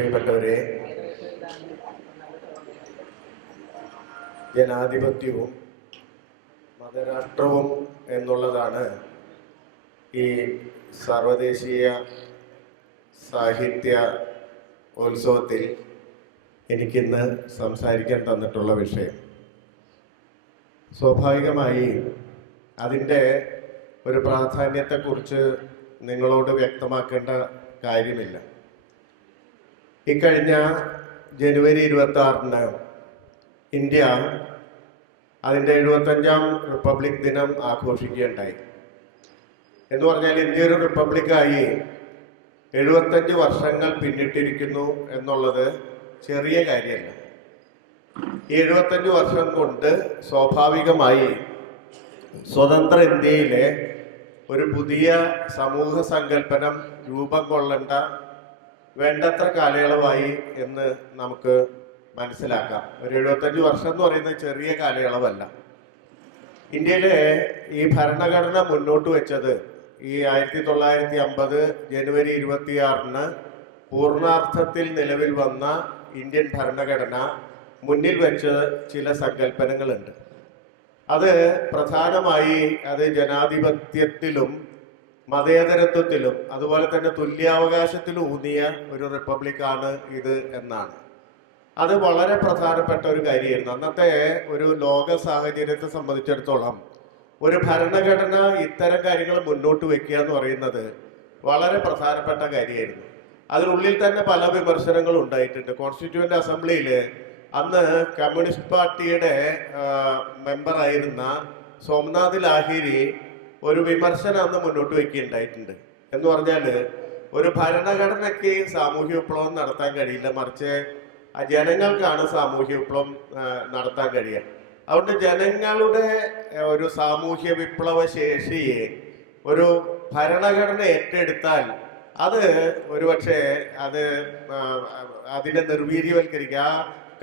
പ്രിയപ്പെട്ടവരെ, ജനാധിപത്യവും മതരാഷ്ട്രവും എന്നുള്ളതാണ് ഈ സർവദേശീയ സാഹിത്യ ഉത്സവത്തിൽ എനിക്കിന്ന് സംസാരിക്കാൻ തന്നിട്ടുള്ള വിഷയം. സ്വാഭാവികമായി അതിൻ്റെ ഒരു പ്രാധാന്യത്തെക്കുറിച്ച് നിങ്ങളോട് വ്യക്തമാക്കേണ്ട കാര്യമില്ല. ഇക്കഴിഞ്ഞ ജനുവരി 26-ന് ഇന്ത്യ അതിൻ്റെ 75ാം റിപ്പബ്ലിക് ദിനം ആഘോഷിക്കുകയുണ്ടായി. എന്ന് പറഞ്ഞാൽ ഇന്ത്യ ഒരു റിപ്പബ്ലിക്കായി 75 വർഷങ്ങൾ പിന്നിട്ടിരിക്കുന്നു എന്നുള്ളത് ചെറിയ കാര്യമല്ല. ഈ 75 വർഷം കൊണ്ട് സ്വാഭാവികമായി സ്വതന്ത്ര ഇന്ത്യയിലെ ഒരു പുതിയ സമൂഹ സങ്കല്പനം രൂപം കൊള്ളേണ്ട വേണ്ടത്ര കാലയളവായി എന്ന് നമുക്ക് മനസ്സിലാക്കാം. ഒരു 75 വർഷം എന്ന് പറയുന്നത് ചെറിയ കാലയളവല്ല. ഇന്ത്യയിലെ ഈ ഭരണഘടന മുന്നോട്ട് വെച്ചത് ഈ 1950 ജനുവരി 26-ന് പൂർണ്ണാർത്ഥത്തിൽ നിലവിൽ വന്ന ഇന്ത്യൻ ഭരണഘടന മുന്നിൽ വെച്ച് ചില സങ്കല്പനങ്ങളുണ്ട്. അത് പ്രധാനമായി അത് ജനാധിപത്യത്തിലും മതേതരത്വത്തിലും അതുപോലെ തന്നെ തുല്യാവകാശത്തിലും ഊന്നിയ ഒരു റിപ്പബ്ലിക്കാണ് ഇത് എന്നാണ്. അത് വളരെ പ്രധാനപ്പെട്ട ഒരു കാര്യമായിരുന്നു. അന്നത്തെ ഒരു ലോക സാഹചര്യത്തെ സംബന്ധിച്ചിടത്തോളം ഒരു ഭരണഘടന ഇത്തരം കാര്യങ്ങൾ മുന്നോട്ട് വെക്കുക എന്ന് പറയുന്നത് വളരെ പ്രധാനപ്പെട്ട കാര്യമായിരുന്നു. അതിനുള്ളിൽ തന്നെ പല വിമർശനങ്ങളും ഉണ്ടായിട്ടുണ്ട്. കോൺസ്റ്റിറ്റ്യൂവന്റ് അസംബ്ലിയിൽ അന്ന് കമ്മ്യൂണിസ്റ്റ് പാർട്ടിയുടെ മെമ്പറായിരുന്ന സോംനാഥ് ലാഹിരി ഒരു വിമർശനം അന്ന് മുന്നോട്ട് വയ്ക്കുകയുണ്ടായിട്ടുണ്ട്. എന്ന് പറഞ്ഞാൽ ഒരു ഭരണഘടനയ്ക്ക് സാമൂഹ്യ വിപ്ലവം നടത്താൻ കഴിയില്ല, മറിച്ച് ജനങ്ങൾക്കാണ് സാമൂഹ്യ വിപ്ലവം നടത്താൻ കഴിയുക. അതുകൊണ്ട് ജനങ്ങളുടെ ഒരു സാമൂഹ്യ വിപ്ലവ ശേഷിയെ ഒരു ഭരണഘടന ഏറ്റെടുത്താൽ അത് ഒരുപക്ഷെ അതിനെ നിർവീര്യവൽക്കരിക്കുക, ആ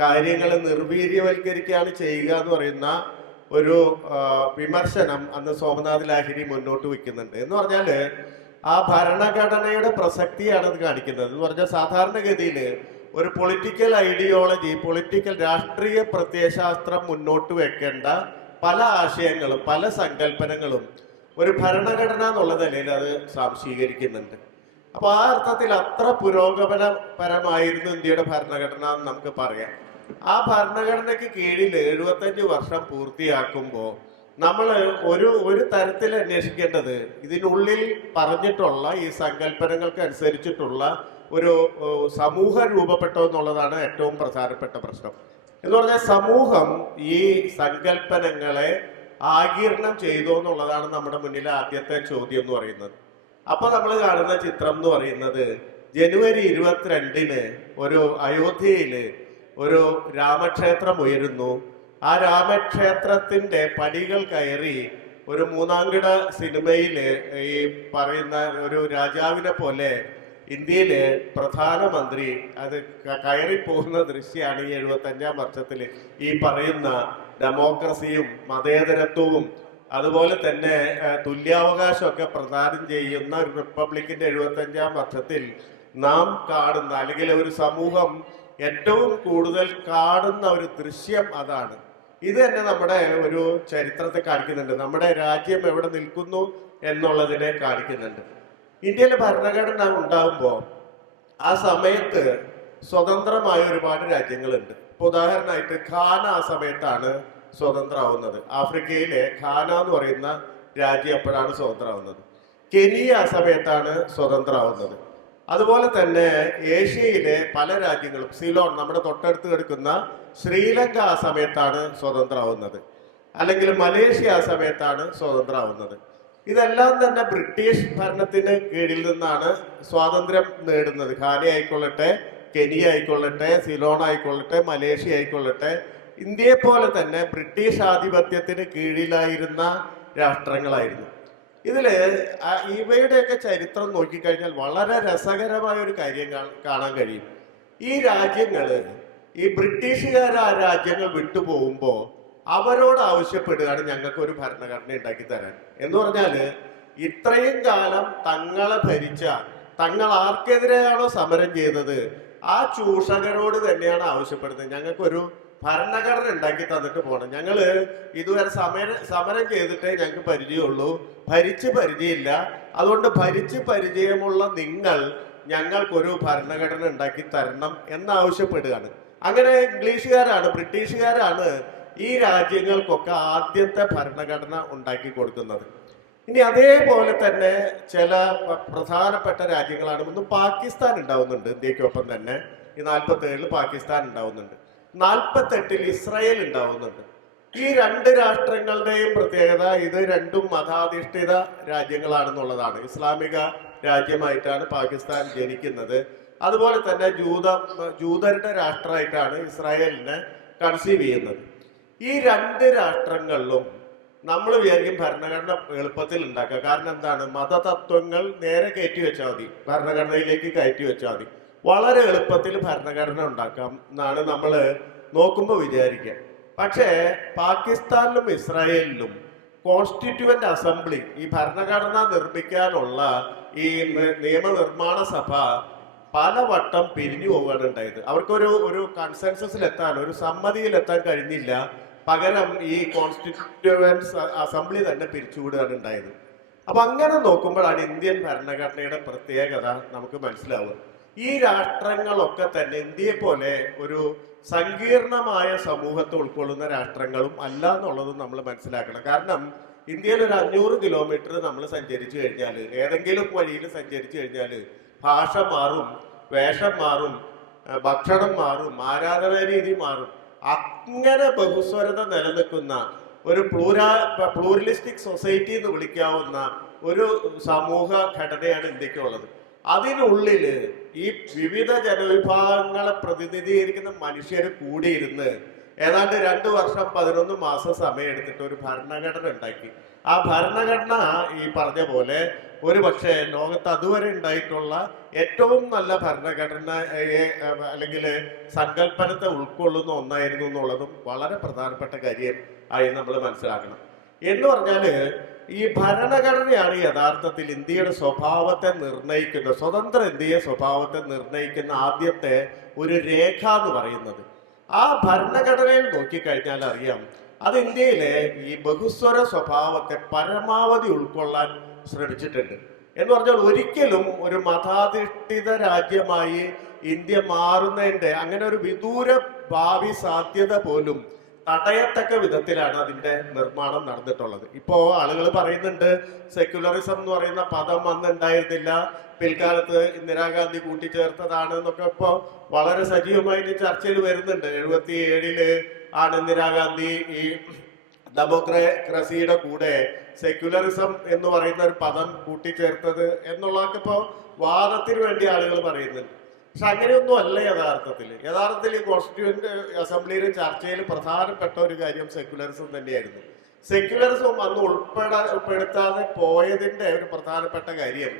കാര്യങ്ങളെ നിർവീര്യവൽക്കരിക്കുകയാണ് ചെയ്യുക എന്ന് പറയുന്ന ഒരു വിമർശനം അന്ന് സോമനാഥ് ലാഹിരി മുന്നോട്ട് വയ്ക്കുന്നുണ്ട്. എന്ന് പറഞ്ഞാൽ ആ ഭരണഘടനയുടെ പ്രസക്തിയാണ് അത് കാണിക്കുന്നത്. എന്ന് പറഞ്ഞാൽ സാധാരണഗതിയിൽ ഒരു പൊളിറ്റിക്കൽ ഐഡിയോളജി, പൊളിറ്റിക്കൽ രാഷ്ട്രീയ പ്രത്യയശാസ്ത്രം മുന്നോട്ട് വെക്കേണ്ട പല ആശയങ്ങളും പല സങ്കല്പനങ്ങളും ഒരു ഭരണഘടന എന്നുള്ള നിലയിൽ അത് സ്വാംശീകരിക്കുന്നുണ്ട്. അപ്പോൾ ആ അർത്ഥത്തിൽ അത്ര പുരോഗമനപരമായിരുന്നു ഇന്ത്യയുടെ ഭരണഘടന എന്ന് നമുക്ക് പറയാം. ആ ഭരണഘടനയ്ക്ക് കീഴിൽ 75 വർഷം പൂർത്തിയാക്കുമ്പോൾ നമ്മൾ ഒരു തരത്തിൽ അന്വേഷിക്കേണ്ടത് ഇതിനുള്ളിൽ പറഞ്ഞിട്ടുള്ള ഈ സങ്കല്പനങ്ങൾക്ക് അനുസരിച്ചിട്ടുള്ള ഒരു സമൂഹം രൂപപ്പെട്ടോ എന്നുള്ളതാണ് ഏറ്റവും പ്രധാനപ്പെട്ട പ്രശ്നം. എന്ന് പറഞ്ഞാൽ സമൂഹം ഈ സങ്കല്പനങ്ങളെ ആഗിരണം ചെയ്തോ എന്നുള്ളതാണ് നമ്മുടെ മുന്നിലെ ആദ്യത്തെ ചോദ്യം എന്ന് പറയുന്നത്. അപ്പൊ നമ്മൾ കാണുന്ന ചിത്രം എന്ന് പറയുന്നത് ജനുവരി 22-ന് ഒരു അയോധ്യയില് ഒരു രാമക്ഷേത്രം ഉയരുന്നു. ആ രാമക്ഷേത്രത്തിന്റെ പടികൾ കയറി ഒരു മൂന്നാംകിട സിനിമയില് ഈ പറയുന്ന ഒരു രാജാവിനെ പോലെ ഇന്ത്യയിലെ പ്രധാനമന്ത്രി അത് കയറിപ്പോകുന്ന ദൃശ്യമാണ് ഈ 75ാം വർഷത്തിൽ ഈ പറയുന്ന ഡെമോക്രസിയും മതേതരത്വവും അതുപോലെ തന്നെ തുല്യാവകാശമൊക്കെ പ്രദാനം ചെയ്യുന്ന ഒരു റിപ്പബ്ലിക്കിന്റെ 75ാം വർഷത്തിൽ നാം കാണുന്ന അല്ലെങ്കിൽ ഒരു സമൂഹം ഏറ്റവും കൂടുതൽ കാണുന്ന ഒരു ദൃശ്യം അതാണ്. ഇത് തന്നെ നമ്മുടെ ഒരു ചരിത്രത്തെ കാണിക്കുന്നുണ്ട്. നമ്മുടെ രാജ്യം എവിടെ നിൽക്കുന്നു എന്നുള്ളതിനെ കാണിക്കുന്നുണ്ട്. ഇന്ത്യയിലെ ഭരണഘടന ഉണ്ടാകുമ്പോൾ ആ സമയത്ത് സ്വതന്ത്രമായ ഒരുപാട് രാജ്യങ്ങളുണ്ട്. ഇപ്പോൾ ഉദാഹരണമായിട്ട് ഘാന ആ സമയത്താണ് സ്വതന്ത്രമാവുന്നത്. ആഫ്രിക്കയിലെ ഘാന എന്ന് പറയുന്ന രാജ്യം അപ്പോഴാണ് സ്വതന്ത്രമാവുന്നത്. കെനിയ ആ സമയത്താണ് സ്വതന്ത്രമാവുന്നത്. അതുപോലെ തന്നെ ഏഷ്യയിലെ പല രാജ്യങ്ങളും, സിലോൺ നമ്മുടെ തൊട്ടടുത്ത് കിടക്കുന്ന ശ്രീലങ്ക ആ സമയത്താണ് സ്വതന്ത്രമാവുന്നത്. അല്ലെങ്കിൽ മലേഷ്യ ആ സമയത്താണ് സ്വതന്ത്രമാവുന്നത്. ഇതെല്ലാം തന്നെ ബ്രിട്ടീഷ് ഭരണത്തിന് കീഴിൽ നിന്നാണ് സ്വാതന്ത്ര്യം നേടുന്നത്. ഘാന ആയിക്കൊള്ളട്ടെ, കെനിയ ആയിക്കൊള്ളട്ടെ, സിലോൺ ആയിക്കൊള്ളട്ടെ, മലേഷ്യ ആയിക്കൊള്ളട്ടെ, ഇന്ത്യയെ പോലെ തന്നെ ബ്രിട്ടീഷ് ആധിപത്യത്തിന് കീഴിലായിരുന്ന രാഷ്ട്രങ്ങളായിരുന്നു. ഇതില് ഇവയുടെയൊക്കെ ചരിത്രം നോക്കിക്കഴിഞ്ഞാൽ വളരെ രസകരമായ ഒരു കാര്യം കാണാൻ കഴിയും. ഈ രാജ്യങ്ങള് ഈ ബ്രിട്ടീഷുകാർ ആ രാജ്യങ്ങൾ വിട്ടുപോകുമ്പോൾ അവരോട് ആവശ്യപ്പെടുകയാണ് ഞങ്ങൾക്ക് ഒരു ഭരണഘടന ഉണ്ടാക്കി തരാൻ. എന്ന് പറഞ്ഞാല് ഇത്രയും കാലം തങ്ങളെ ഭരിച്ച, തങ്ങൾ ആർക്കെതിരെയാണോ സമരം ചെയ്തത് ആ ചൂഷകരോട് തന്നെയാണ് ആവശ്യപ്പെടുന്നത്, ഞങ്ങൾക്കൊരു ഭരണഘടന ഉണ്ടാക്കി തന്നിട്ട് പോകണം. ഞങ്ങള് ഇതുവരെ സമരം ചെയ്തിട്ടേ ഞങ്ങൾക്ക് പരിചയമുള്ളൂ, ഭരിച്ച് പരിചയമില്ല. അതുകൊണ്ട് ഭരിച്ച് പരിചയമുള്ള നിങ്ങൾ ഞങ്ങൾക്കൊരു ഭരണഘടന ഉണ്ടാക്കി തരണം എന്നാവശ്യപ്പെടുകയാണ്. അങ്ങനെ ഇംഗ്ലീഷുകാരാണ്, ബ്രിട്ടീഷുകാരാണ് ഈ രാജ്യങ്ങൾക്കൊക്കെ ആദ്യത്തെ ഭരണഘടന ഉണ്ടാക്കി കൊടുക്കുന്നത്. ഇനി അതേപോലെ തന്നെ ചില പ്രധാനപ്പെട്ട രാജ്യങ്ങളാണ്. ഒന്ന് പാകിസ്ഥാൻ ഉണ്ടാവുന്നുണ്ട് ഇന്ത്യക്കൊപ്പം തന്നെ. ഈ 47 പാകിസ്ഥാൻ ഉണ്ടാവുന്നുണ്ട്, 48 ഇസ്രായേൽ ഉണ്ടാവുന്നുണ്ട്. ഈ രണ്ട് രാഷ്ട്രങ്ങളുടെയും പ്രത്യേകത ഇത് രണ്ടും മതാധിഷ്ഠിത രാജ്യങ്ങളാണെന്നുള്ളതാണ്. ഇസ്ലാമിക രാജ്യമായിട്ടാണ് പാകിസ്ഥാൻ ജനിക്കുന്നത്. അതുപോലെ തന്നെ ജൂതരുടെ രാഷ്ട്രമായിട്ടാണ് ഇസ്രായേലിനെ കൺസീവ് ചെയ്യുന്നത്. ഈ രണ്ട് രാഷ്ട്രങ്ങളിലും നമ്മൾ വിചാരിക്കും ഭരണഘടന എളുപ്പത്തിൽ ഉണ്ടാക്കുക. കാരണം എന്താണ്? മതതത്വങ്ങൾ നേരെ കയറ്റി വെച്ചാൽ മതി, ഭരണഘടനയിലേക്ക് കയറ്റി വെച്ചാൽ മതി, വളരെ എളുപ്പത്തിൽ ഭരണഘടന ഉണ്ടാക്കാം എന്നാണ് നമ്മൾ നോക്കുമ്പോൾ വിചാരിക്കുക. പക്ഷേ പാകിസ്ഥാനിലും ഇസ്രായേലിലും കോൺസ്റ്റിറ്റ്യൂവന്റ് അസംബ്ലി, ഈ ഭരണഘടന നിർമ്മിക്കാനുള്ള ഈ നിയമനിർമ്മാണ സഭ പലവട്ടം പിരിഞ്ഞു പോവുകയാണ് ഉണ്ടായത്. അവർക്കൊരു കൺസെൻസസിലെത്താൻ, ഒരു സമ്മതിയിലെത്താൻ കഴിഞ്ഞില്ല. പകരം ഈ കോൺസ്റ്റിറ്റ്യൂവൻസ് അസംബ്ലി തന്നെ പിരിച്ചുവിടുകയാണ് ഉണ്ടായത്. അപ്പൊ അങ്ങനെ നോക്കുമ്പോഴാണ് ഇന്ത്യൻ ഭരണഘടനയുടെ പ്രത്യേകത നമുക്ക് മനസ്സിലാവുക. ഈ രാഷ്ട്രങ്ങളൊക്കെ തന്നെ ഇന്ത്യയെ പോലെ ഒരു സങ്കീർണമായ സമൂഹത്തെ ഉൾക്കൊള്ളുന്ന രാഷ്ട്രങ്ങളും അല്ല എന്നുള്ളതും നമ്മൾ മനസ്സിലാക്കണം. കാരണം ഇന്ത്യയിൽ ഒരു 500 കിലോമീറ്റർ നമ്മൾ സഞ്ചരിച്ചു കഴിഞ്ഞാൽ, ഏതെങ്കിലും വഴിയിൽ സഞ്ചരിച്ചു കഴിഞ്ഞാൽ ഭാഷ മാറും, വേഷം മാറും, ഭക്ഷണം മാറും, ആരാധനാ രീതി മാറും. അങ്ങനെ ബഹുസ്വരത നിലനിൽക്കുന്ന ഒരു പ്ലൂറലിസ്റ്റിക് സൊസൈറ്റി എന്ന് വിളിക്കാവുന്ന ഒരു സമൂഹ ഘടനയാണ് ഇന്ത്യക്കുള്ളത്. അതിനുള്ളില് ഈ വിവിധ ജനവിഭാഗങ്ങളെ പ്രതിനിധീകരിക്കുന്ന മനുഷ്യർ കൂടിയിരുന്ന് ഏതാണ്ട് 2 വർഷം 11 മാസം സമയം എടുത്തിട്ട് ഒരു ഭരണഘടന ഉണ്ടാക്കി. ആ ഭരണഘടന ഈ പറഞ്ഞ പോലെ ഒരു പക്ഷേ ലോകത്ത് അതുവരെ ഉണ്ടായിട്ടുള്ള ഏറ്റവും നല്ല ഭരണഘടനയെ അല്ലെങ്കിൽ സങ്കല്പനത്തെ ഉൾക്കൊള്ളുന്ന ഒന്നായിരുന്നു എന്നുള്ളതും വളരെ പ്രധാനപ്പെട്ട കാര്യം ആയി നമ്മൾ മനസ്സിലാക്കണം. എന്ന് പറഞ്ഞാല് ഈ ഭരണഘടനയാണ് യഥാർത്ഥത്തിൽ ഇന്ത്യയുടെ സ്വഭാവത്തെ നിർണയിക്കുന്ന, സ്വതന്ത്ര ഇന്ത്യയെ സ്വഭാവത്തെ നിർണയിക്കുന്ന ആദ്യത്തെ ഒരു രേഖ എന്ന് പറയുന്നത്. ആ ഭരണഘടനയിൽ നോക്കിക്കഴിഞ്ഞാൽ അറിയാം, അത് ഇന്ത്യയിലെ ഈ ബഹുസ്വര സ്വഭാവത്തെ പരമാവധി ഉൾക്കൊള്ളാൻ ശ്രമിച്ചിട്ടുണ്ട്. എന്ന് പറഞ്ഞാൽ ഒരിക്കലും ഒരു മതാധിഷ്ഠിത രാജ്യമായി ഇന്ത്യ മാറുന്നതിൻ്റെ അങ്ങനെ ഒരു വിദൂര ഭാവി സാധ്യത പോലും തടയത്തക്ക വിധത്തിലാണ് അതിന്റെ നിർമ്മാണം നടന്നിട്ടുള്ളത്. ഇപ്പോ ആളുകൾ പറയുന്നുണ്ട് സെക്യുലറിസം എന്ന് പറയുന്ന പദം അന്നുണ്ടായിരുന്നില്ല, പിൽക്കാലത്ത് ഇന്ദിരാഗാന്ധി കൂട്ടിച്ചേർത്തതാണ് എന്നൊക്കെ ഇപ്പോൾ വളരെ സജീവമായിട്ട് ചർച്ചയിൽ വരുന്നുണ്ട്. 77 ആണ് ഇന്ദിരാഗാന്ധി ഈ ഡെമോക്രസിയുടെ കൂടെ സെക്യുലറിസം എന്ന് പറയുന്ന ഒരു പദം കൂട്ടിച്ചേർത്തത് എന്നുള്ളതൊക്കെ ഇപ്പോൾ വാദത്തിന് വേണ്ടി ആളുകൾ പറയുന്നുണ്ട്. പക്ഷെ അങ്ങനെയൊന്നും അല്ല യഥാർത്ഥത്തിൽ ഈ കോൺസ്റ്റിറ്റ്യൂവന്റ് അസംബ്ലിയിലെ ചർച്ചയിൽ പ്രധാനപ്പെട്ട ഒരു കാര്യം സെക്യുലറിസം തന്നെയായിരുന്നു. സെക്യുലറിസം അന്ന് ഉൾപ്പെടുത്താതെ പോയതിന്റെ ഒരു പ്രധാനപ്പെട്ട കാര്യം,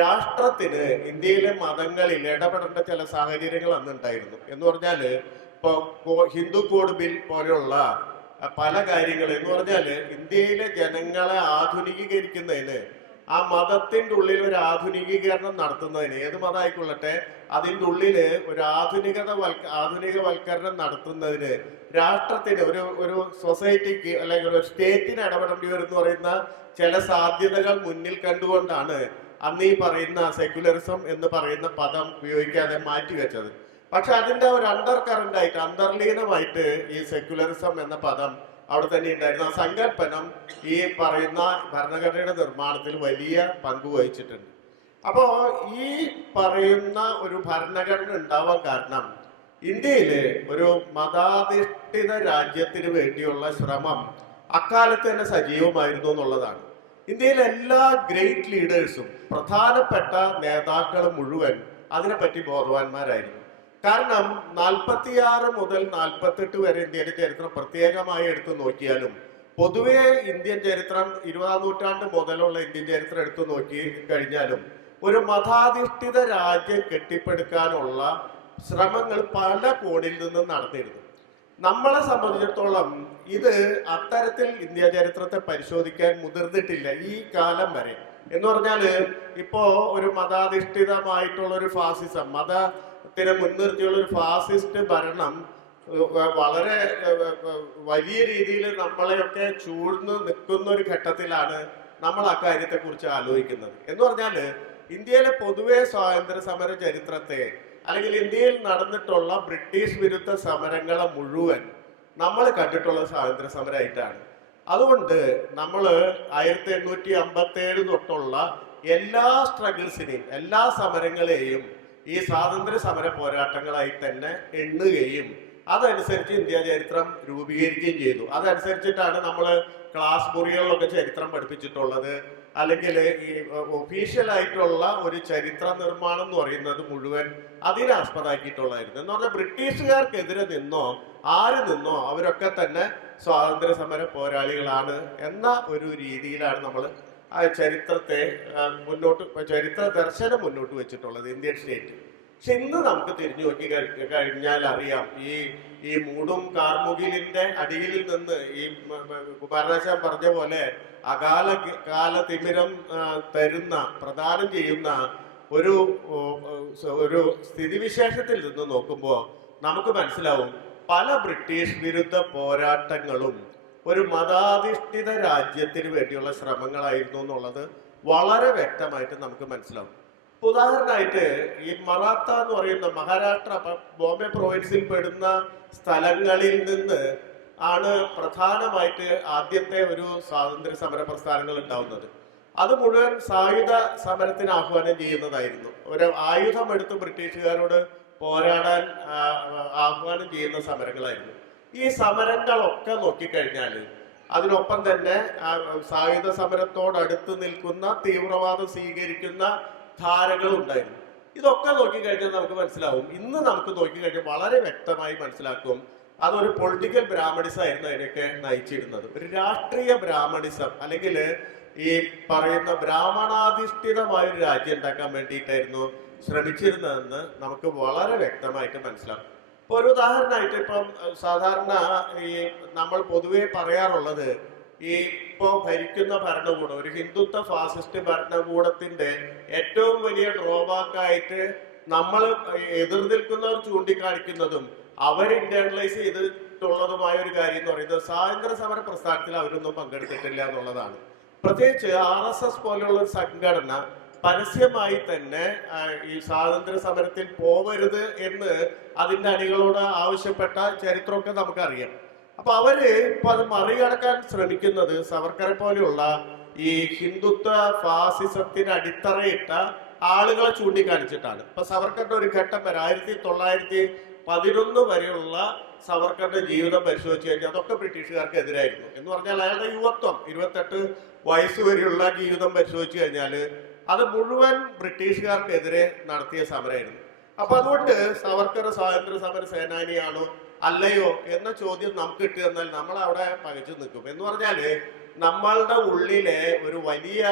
രാഷ്ട്രത്തിന് ഇന്ത്യയിലെ മതങ്ങളിൽ ഇടപെടേണ്ട ചില സാഹചര്യങ്ങൾ അന്നുണ്ടായിരുന്നു. എന്ന് പറഞ്ഞാല് ഇപ്പൊ ഹിന്ദു കോഡ് ബിൽ പോലെയുള്ള പല കാര്യങ്ങൾ എന്ന് പറഞ്ഞാല് ഇന്ത്യയിലെ ജനങ്ങളെ ആധുനികീകരിക്കുന്നതിന്, ആ മതത്തിന്റെ ഉള്ളിൽ ഒരു ആധുനികീകരണം നടത്തുന്നതിന്, ഏത് മതമായിക്കൊള്ളട്ടെ അതിൻ്റെ ഉള്ളില് ഒരു ആധുനികവൽക്കരണം നടത്തുന്നതിന് രാഷ്ട്രത്തിന് ഒരു സൊസൈറ്റിക്ക് അല്ലെങ്കിൽ ഒരു സ്റ്റേറ്റിന് ഇടപെടേണ്ടി വരും എന്ന് പറയുന്ന ചില സാധ്യതകൾ മുന്നിൽ കണ്ടുകൊണ്ടാണ് അന്ന് ഈ പറയുന്ന സെക്യുലറിസം എന്ന് പറയുന്ന പദം ഉപയോഗിക്കാതെ മാറ്റിവെച്ചത്. പക്ഷെ അതിന്റെ ഒരു അന്തർലീനമായിട്ട് ഈ സെക്യുലറിസം എന്ന പദം അവിടെ തന്നെ ഉണ്ടായിരുന്നു. ആ സങ്കല്പനം ഈ പറയുന്ന ഭരണഘടനയുടെ നിർമ്മാണത്തിൽ വലിയ പങ്ക് വഹിച്ചിട്ടുണ്ട്. അപ്പോ ഈ പറയുന്ന ഒരു ഭരണഘടന ഉണ്ടാവാൻ കാരണം ഇന്ത്യയില് ഒരു മതാധിഷ്ഠിത രാജ്യത്തിന് വേണ്ടിയുള്ള ശ്രമം അക്കാലത്ത് തന്നെ സജീവമായിരുന്നു എന്നുള്ളതാണ്. ഇന്ത്യയിലെ എല്ലാ ഗ്രേറ്റ് ലീഡേഴ്സും, പ്രധാനപ്പെട്ട നേതാക്കളും മുഴുവൻ അതിനെപ്പറ്റി ബോധവാന്മാരായിരുന്നു. കാരണം 46 മുതൽ 48 വരെ ഇന്ത്യയുടെ ചരിത്രം പ്രത്യേകമായി എടുത്തു നോക്കിയാലും പൊതുവെ ഇന്ത്യൻ ചരിത്രം 20-ാം നൂറ്റാണ്ട് മുതലുള്ള ഇന്ത്യൻ ചരിത്രം എടുത്തു നോക്കി കഴിഞ്ഞാലും ഒരു മതാധിഷ്ഠിത രാജ്യം കെട്ടിപ്പടുക്കാനുള്ള ശ്രമങ്ങൾ പല കോണിൽ നിന്നും നടന്നിരുന്നു. നമ്മളെ സംബന്ധിച്ചിടത്തോളം ഇത് അത്തരത്തിൽ ഇന്ത്യ ചരിത്രത്തെ പരിശോധിക്കാൻ മുതിർന്നിട്ടില്ല ഈ കാലം വരെ. എന്ന് പറഞ്ഞാല് ഇപ്പോ ഒരു മതാധിഷ്ഠിതമായിട്ടുള്ള ഒരു ഫാസിസം, മുൻനിർത്തിയുള്ള ഒരു ഫാസിസ്റ്റ് ഭരണം വളരെ വലിയ രീതിയിൽ നമ്മളെയൊക്കെ ചൂഴ്ന്ന് നിൽക്കുന്ന ഒരു ഘട്ടത്തിലാണ് നമ്മൾ അക്കാര്യത്തെ കുറിച്ച് ആലോചിക്കുന്നത്. എന്ന് പറഞ്ഞാല് ഇന്ത്യയിലെ പൊതുവെ സ്വാതന്ത്ര്യ സമര ചരിത്രത്തെ അല്ലെങ്കിൽ ഇന്ത്യയിൽ നടന്നിട്ടുള്ള ബ്രിട്ടീഷ് വിരുദ്ധ സമരങ്ങളെ മുഴുവൻ നമ്മൾ കണ്ടിട്ടുള്ള സ്വാതന്ത്ര്യ സമരമായിട്ടാണ്. അതുകൊണ്ട് നമ്മൾ 1857 തൊട്ടുള്ള എല്ലാ സ്ട്രഗിൾസിനെയും എല്ലാ സമരങ്ങളെയും ഈ സ്വാതന്ത്ര്യ സമര പോരാട്ടങ്ങളായി തന്നെ എണ്ണുകയും അതനുസരിച്ച് ഇന്ത്യ ചരിത്രം രൂപീകരിക്കുകയും ചെയ്തു. അതനുസരിച്ചിട്ടാണ് നമ്മൾ ക്ലാസ് മുറികളിലൊക്കെ ചരിത്രം പഠിപ്പിച്ചിട്ടുള്ളത്. അല്ലെങ്കിൽ ഈ ഒഫീഷ്യൽ ആയിട്ടുള്ള ഒരു ചരിത്ര നിർമ്മാണം എന്ന് പറയുന്നത് മുഴുവൻ അതിനെ ആസ്പദമാക്കിയിട്ടുള്ളതായിരുന്നു. എന്ന് പറഞ്ഞാൽ ബ്രിട്ടീഷുകാർക്കെതിരെ നിന്നോ ആര് നിന്നോ അവരൊക്കെ തന്നെ സ്വാതന്ത്ര്യ സമര പോരാളികളാണ് എന്ന ഒരു രീതിയിലാണ് നമ്മൾ ആ ചരിത്രത്തെ ചരിത്ര ദർശനം മുന്നോട്ട് വെച്ചിട്ടുള്ളത് ഇന്ത്യൻ സ്റ്റേറ്റ്. പക്ഷെ ഇന്ന് നമുക്ക് തിരിഞ്ഞു നോക്കി കഴിഞ്ഞാൽ അറിയാം, ഈ മൂടും കാർമുകിലിന്റെ അടിയിൽ നിന്ന് ഈ കുമാരനാശാൻ പറഞ്ഞ പോലെ കാല തിമിരം തരുന്ന പ്രദാനം ചെയ്യുന്ന ഒരു സ്ഥിതിവിശേഷത്തിൽ നിന്ന് നോക്കുമ്പോൾ നമുക്ക് മനസ്സിലാവും പല ബ്രിട്ടീഷ് വിരുദ്ധ പോരാട്ടങ്ങളും ഒരു മതാധിഷ്ഠിത രാജ്യത്തിന് വേണ്ടിയുള്ള ശ്രമങ്ങളായിരുന്നു എന്നുള്ളത് വളരെ വ്യക്തമായിട്ട് നമുക്ക് മനസ്സിലാവും. ഉദാഹരണമായിട്ട് ഈ മറാത്ത എന്ന് പറയുന്ന മഹാരാഷ്ട്ര ബോംബെ പ്രൊവിൻസിൽ പെടുന്ന സ്ഥലങ്ങളിൽ നിന്ന് ആണ് പ്രധാനമായിട്ട് ആദ്യത്തെ ഒരു സ്വാതന്ത്ര്യ സമര പ്രസ്ഥാനങ്ങൾ ഉണ്ടാവുന്നത്. അത് മുഴുവൻ സായുധ സമരത്തിന് ആഹ്വാനം ചെയ്യുന്നതായിരുന്നു. ഒരു ആയുധമെടുത്ത് ബ്രിട്ടീഷുകാരോട് പോരാടാൻ ആഹ്വാനം ചെയ്യുന്ന സമരങ്ങളായിരുന്നു. ഈ സമരങ്ങളൊക്കെ നോക്കിക്കഴിഞ്ഞാൽ അതിനൊപ്പം തന്നെ സായുധ സമരത്തോടടുത്ത് നിൽക്കുന്ന തീവ്രവാദം സ്വീകരിക്കുന്ന ധാരകളുണ്ടായിരുന്നു. ഇതൊക്കെ നോക്കിക്കഴിഞ്ഞാൽ നമുക്ക് മനസ്സിലാവും, ഇന്ന് നമുക്ക് നോക്കിക്കഴിഞ്ഞാൽ വളരെ വ്യക്തമായി മനസ്സിലാക്കും അതൊരു പൊളിറ്റിക്കൽ ബ്രാഹ്മണിസം ആയിരുന്നു അതിനൊക്കെ നയിച്ചിരുന്നത്. ഒരു രാഷ്ട്രീയ ബ്രാഹ്മണിസം അല്ലെങ്കിൽ ഈ പറയുന്ന ബ്രാഹ്മണാധിഷ്ഠിതമായ ഒരു രാജ്യം ഉണ്ടാക്കാൻ വേണ്ടിയിട്ടായിരുന്നു ശ്രമിച്ചിരുന്നതെന്ന് നമുക്ക് വളരെ വ്യക്തമായിട്ട് മനസ്സിലാക്കും. ഇപ്പൊ ഒരു ഉദാഹരണമായിട്ട് ഇപ്പം സാധാരണ ഈ നമ്മൾ പൊതുവെ പറയാറുള്ളത് ഈ ഇപ്പോ ഭരിക്കുന്ന ഭരണകൂടം ഒരു ഹിന്ദുത്വ ഫാസിസ്റ്റ് ഭരണകൂടത്തിന്റെ ഏറ്റവും വലിയ ഡ്രോബാക്കായിട്ട് നമ്മൾ എതിർ നിൽക്കുന്നവർ ചൂണ്ടിക്കാണിക്കുന്നതും അവർ ഇന്റേണലൈസ് ചെയ്തിട്ടുള്ളതുമായ ഒരു കാര്യം എന്ന് പറയുന്നത് സ്വാതന്ത്ര്യ സമര പ്രസ്ഥാനത്തിൽ അവരൊന്നും പങ്കെടുത്തിട്ടില്ല എന്നുള്ളതാണ്. പ്രത്യേകിച്ച് RSS പോലെയുള്ള ഒരു സംഘടന പരസ്യമായി തന്നെ ഈ സ്വാതന്ത്ര്യ സമരത്തിൽ പോവരുത് എന്ന് അതിന്റെ അണികളോട് ആവശ്യപ്പെട്ട ചരിത്രമൊക്കെ നമുക്കറിയാം. അപ്പൊ അവര് ഇപ്പൊ അത് മറികടക്കാൻ ശ്രമിക്കുന്നത് സവർക്കറെ പോലെയുള്ള ഈ ഹിന്ദുത്വ ഫാസിസത്തിന് അടിത്തറയിട്ട ആളുകളെ ചൂണ്ടിക്കാണിച്ചിട്ടാണ്. ഇപ്പൊ സവർക്കറിന്റെ ഒരു ഘട്ടം വരെ 1911 വരെയുള്ള സവർക്കറിന്റെ ജീവിതം പരിശോധിച്ച് കഴിഞ്ഞാൽ അതൊക്കെ ബ്രിട്ടീഷുകാർക്ക് എതിരായിരുന്നു. എന്ന് പറഞ്ഞാൽ അയാളുടെ യുവത്വം 28 വയസ്സ് വരെയുള്ള ജീവിതം പരിശോധിച്ചു കഴിഞ്ഞാൽ അത് മുഴുവൻ ബ്രിട്ടീഷുകാർക്കെതിരെ നടത്തിയ സമരമായിരുന്നു. അപ്പൊ അതുകൊണ്ട് സവർക്കർ സ്വാതന്ത്ര്യ സമര സേനാനിയാണോ അല്ലയോ എന്ന ചോദ്യം നമുക്ക് കിട്ടി തന്നാൽ നമ്മൾ അവിടെ പകച്ചു നിൽക്കും. എന്ന് പറഞ്ഞാല് നമ്മളുടെ ഉള്ളിലെ ഒരു വലിയ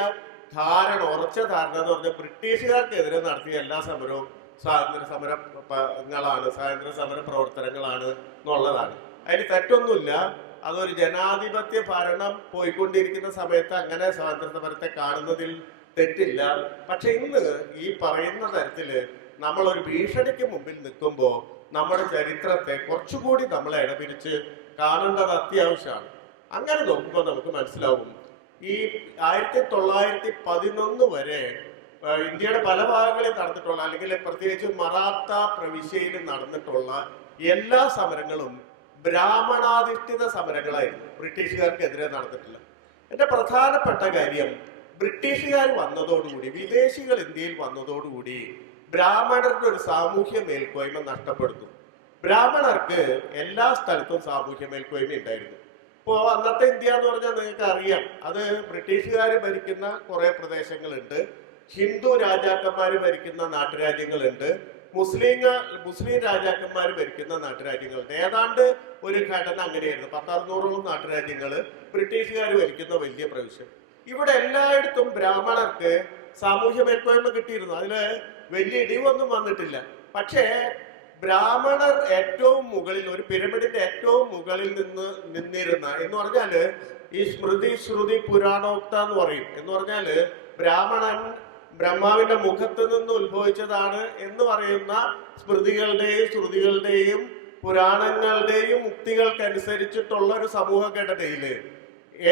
ധാരണ, ഉറച്ച ധാരണ എന്ന് പറഞ്ഞാൽ ബ്രിട്ടീഷുകാർക്കെതിരെ നടത്തിയ എല്ലാ സമരവും സ്വാതന്ത്ര്യ സമരങ്ങളാണ്, സ്വാതന്ത്ര്യ സമര പ്രവർത്തനങ്ങളാണ് എന്നുള്ളതാണ്. അതിന് തെറ്റൊന്നുമില്ല. അതൊരു ജനാധിപത്യ ഭരണം പോയിക്കൊണ്ടിരിക്കുന്ന സമയത്ത് അങ്ങനെ സ്വാതന്ത്ര്യ സമരത്തെ കാണുന്നതിൽ തെറ്റില്ല. പക്ഷെ ഇന്ന് ഈ പറയുന്ന തരത്തില് നമ്മളൊരു ഭീഷണിക്ക് മുമ്പിൽ നിൽക്കുമ്പോൾ നമ്മുടെ ചരിത്രത്തെ കുറച്ചുകൂടി നമ്മളെ ഇടപിരിച്ച് കാണേണ്ടത് അത്യാവശ്യമാണ്. അങ്ങനെ നോക്കുമ്പോൾ നമുക്ക് മനസ്സിലാവും ഈ 1911 വരെ ഇന്ത്യയുടെ പല ഭാഗങ്ങളിൽ നടന്നിട്ടുള്ള അല്ലെങ്കിൽ പ്രത്യേകിച്ച് മറാത്ത പ്രവിശ്യയിൽ നടന്നിട്ടുള്ള എല്ലാ സമരങ്ങളും ബ്രാഹ്മണാധിഷ്ഠിത സമരങ്ങളായിരുന്നു, ബ്രിട്ടീഷുകാർക്കെതിരെ നടന്നിട്ടില്ല. എന്റെ പ്രധാനപ്പെട്ട കാര്യം ബ്രിട്ടീഷുകാർ വന്നതോടുകൂടി, വിദേശികൾ ഇന്ത്യയിൽ വന്നതോടുകൂടി ബ്രാഹ്മണരുടെ ഒരു സാമൂഹ്യ മേൽക്കോയ്മ നഷ്ടപ്പെടുന്നു. ബ്രാഹ്മണർക്ക് എല്ലാ സ്ഥലത്തും സാമൂഹ്യ മേൽക്കോയ്മ ഉണ്ടായിരുന്നു. ഇപ്പോ അന്നത്തെ ഇന്ത്യ എന്ന് പറഞ്ഞാൽ നിങ്ങൾക്ക് അറിയാം, അത് ബ്രിട്ടീഷുകാർ ഭരിക്കുന്ന കുറെ പ്രദേശങ്ങളുണ്ട്, ഹിന്ദു രാജാക്കന്മാർ ഭരിക്കുന്ന നാട്ടുരാജ്യങ്ങളുണ്ട്, മുസ്ലിം രാജാക്കന്മാർ ഭരിക്കുന്ന നാട്ടുരാജ്യങ്ങളുണ്ട്. ഏതാണ്ട് ഒരു ഘടന അങ്ങനെയായിരുന്നു. 10-600ഓളം നാട്ടുരാജ്യങ്ങൾ ബ്രിട്ടീഷുകാർ ഭരിക്കുന്ന വലിയ പ്രവിശ്യം. ഇവിടെ എല്ലായിടത്തും ബ്രാഹ്മണർക്ക് സാമൂഹ്യ മേൽക്കോയ്മ കിട്ടിയിരുന്നു. അതില് വലിയ ഇടിവൊന്നും വന്നിട്ടില്ല. പക്ഷേ ബ്രാഹ്മണർ ഏറ്റവും മുകളിൽ, ഒരു പിരമിഡിന്റെ ഏറ്റവും മുകളിൽ നിന്നിരുന്ന എന്ന് പറഞ്ഞാല് ഈ സ്മൃതി ശ്രുതി പുരാണോക്ത എന്ന് പറയും. എന്ന് പറഞ്ഞാല് ബ്രാഹ്മണൻ ബ്രഹ്മാവിന്റെ മുഖത്ത് നിന്ന് ഉത്ഭവിച്ചതാണ് എന്ന് പറയുന്ന സ്മൃതികളുടെയും ശ്രുതികളുടെയും പുരാണങ്ങളുടെയും മുക്തികൾക്കനുസരിച്ചിട്ടുള്ള ഒരു സമൂഹഘടനയില്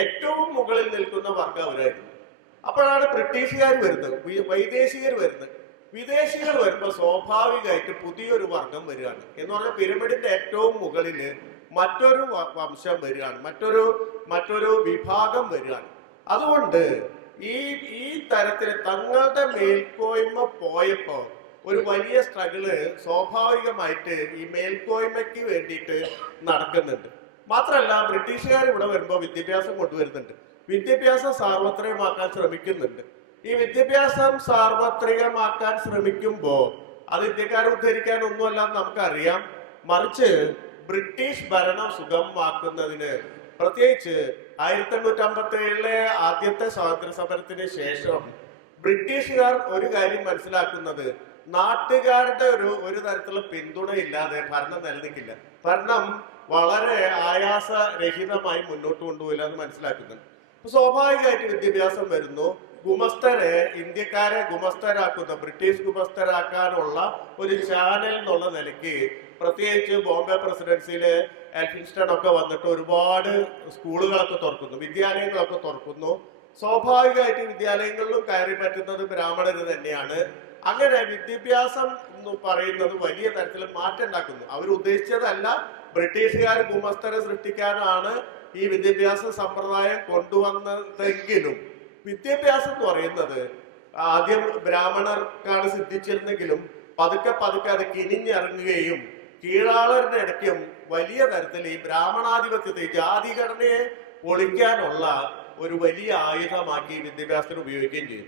ഏറ്റവും മുകളിൽ നിൽക്കുന്ന വർഗം അവരായിരുന്നു. അപ്പോഴാണ് ബ്രിട്ടീഷുകാർ വരുന്നത്, വൈദേശികർ വരുന്നത്. വിദേശികൾ വരുമ്പോൾ സ്വാഭാവികമായിട്ട് പുതിയൊരു വർഗം വരികയാണ്. എന്ന് പറഞ്ഞാൽ പിരമിഡിന്റെ ഏറ്റവും മുകളില് മറ്റൊരു വംശം വരികയാണ്, മറ്റൊരു വിഭാഗം വരികയാണ്. അതുകൊണ്ട് ഈ തരത്തിൽ തങ്ങളുടെ മേൽക്കോയ്മ പോയപ്പോ ഒരു വലിയ സ്ട്രഗിള് സ്വാഭാവികമായിട്ട് ഈ മേൽക്കോയ്മയ്ക്ക് വേണ്ടിയിട്ട് നടക്കുന്നുണ്ട്. മാത്രമല്ല ബ്രിട്ടീഷുകാർ ഇവിടെ വരുമ്പോൾ വിദ്യാഭ്യാസം കൊണ്ടുവരുന്നുണ്ട്, വിദ്യാഭ്യാസം സാർവത്രികമാക്കാൻ ശ്രമിക്കുന്നുണ്ട്. ഈ വിദ്യാഭ്യാസം സാർവത്രികമാക്കാൻ ശ്രമിക്കുമ്പോൾ അത് ഇന്ത്യക്കാരെ ഉദ്ധരിക്കാൻ ഒന്നുമല്ല നമുക്കറിയാം. മറിച്ച് ബ്രിട്ടീഷ് ഭരണം സുഗമമാക്കുന്നതിന്, പ്രത്യേകിച്ച് 1857 ആദ്യത്തെ സ്വാതന്ത്ര്യ സമരത്തിന് ശേഷം ബ്രിട്ടീഷുകാർ ഒരു കാര്യം മനസ്സിലാക്കുന്നത്, നാട്ടുകാരുടെ ഒരു തരത്തിലുള്ള പിന്തുണയില്ലാതെ ഭരണം നിലനിൽക്കില്ല, ഭരണം വളരെ ആയാസരഹിതമായി മുന്നോട്ട് കൊണ്ടുപോയില്ല എന്ന് മനസ്സിലാക്കുന്നുണ്ട്. സ്വാഭാവികമായിട്ട് വിദ്യാഭ്യാസം വരുന്നു. ഗുമസ്തരെ, ഇന്ത്യക്കാരെ ഗുമസ്തരാക്കുന്ന, ബ്രിട്ടീഷ് ഗുമസ്തരാക്കാനുള്ള ഒരു ചാനൽ എന്നുള്ള നിലയ്ക്ക്, പ്രത്യേകിച്ച് ബോംബെ പ്രസിഡൻസിയിലെ എൽഫിൻസ്റ്റൺ ഒക്കെ വന്നിട്ട് ഒരുപാട് സ്കൂളുകളൊക്കെ തുറക്കുന്നു, വിദ്യാലയങ്ങളൊക്കെ തുറക്കുന്നു. സ്വാഭാവികമായിട്ട് വിദ്യാലയങ്ങളിലും കയറി പറ്റുന്നത് ബ്രാഹ്മണര് തന്നെയാണ്. അങ്ങനെ വിദ്യാഭ്യാസം എന്ന് പറയുന്നത് വലിയ തരത്തിൽ മാറ്റം ഉണ്ടാക്കുന്നു. അവർ ഉദ്ദേശിച്ചതല്ല, ബ്രിട്ടീഷുകാർ ഗുമസ്തരെ സൃഷ്ടിക്കാനാണ് ഈ വിദ്യാഭ്യാസ സമ്പ്രദായം കൊണ്ടുവന്നതെങ്കിലും വിദ്യാഭ്യാസം എന്ന് പറയുന്നത് ആദ്യം ബ്രാഹ്മണർക്കാണ് സിദ്ധിച്ചിരുന്നെങ്കിലും പതുക്കെ അത് കിനിഞ്ഞിറങ്ങുകയും കീഴാളരുടെ ഇടയ്ക്കും വലിയ തരത്തിൽ ഈ ബ്രാഹ്മണാധിപത്യത്തെ, ജാതിഘടനയെ പൊളിക്കാനുള്ള ഒരു വലിയ ആയുധമാക്കി വിദ്യാഭ്യാസത്തിന് ഉപയോഗിക്കുകയും ചെയ്തു.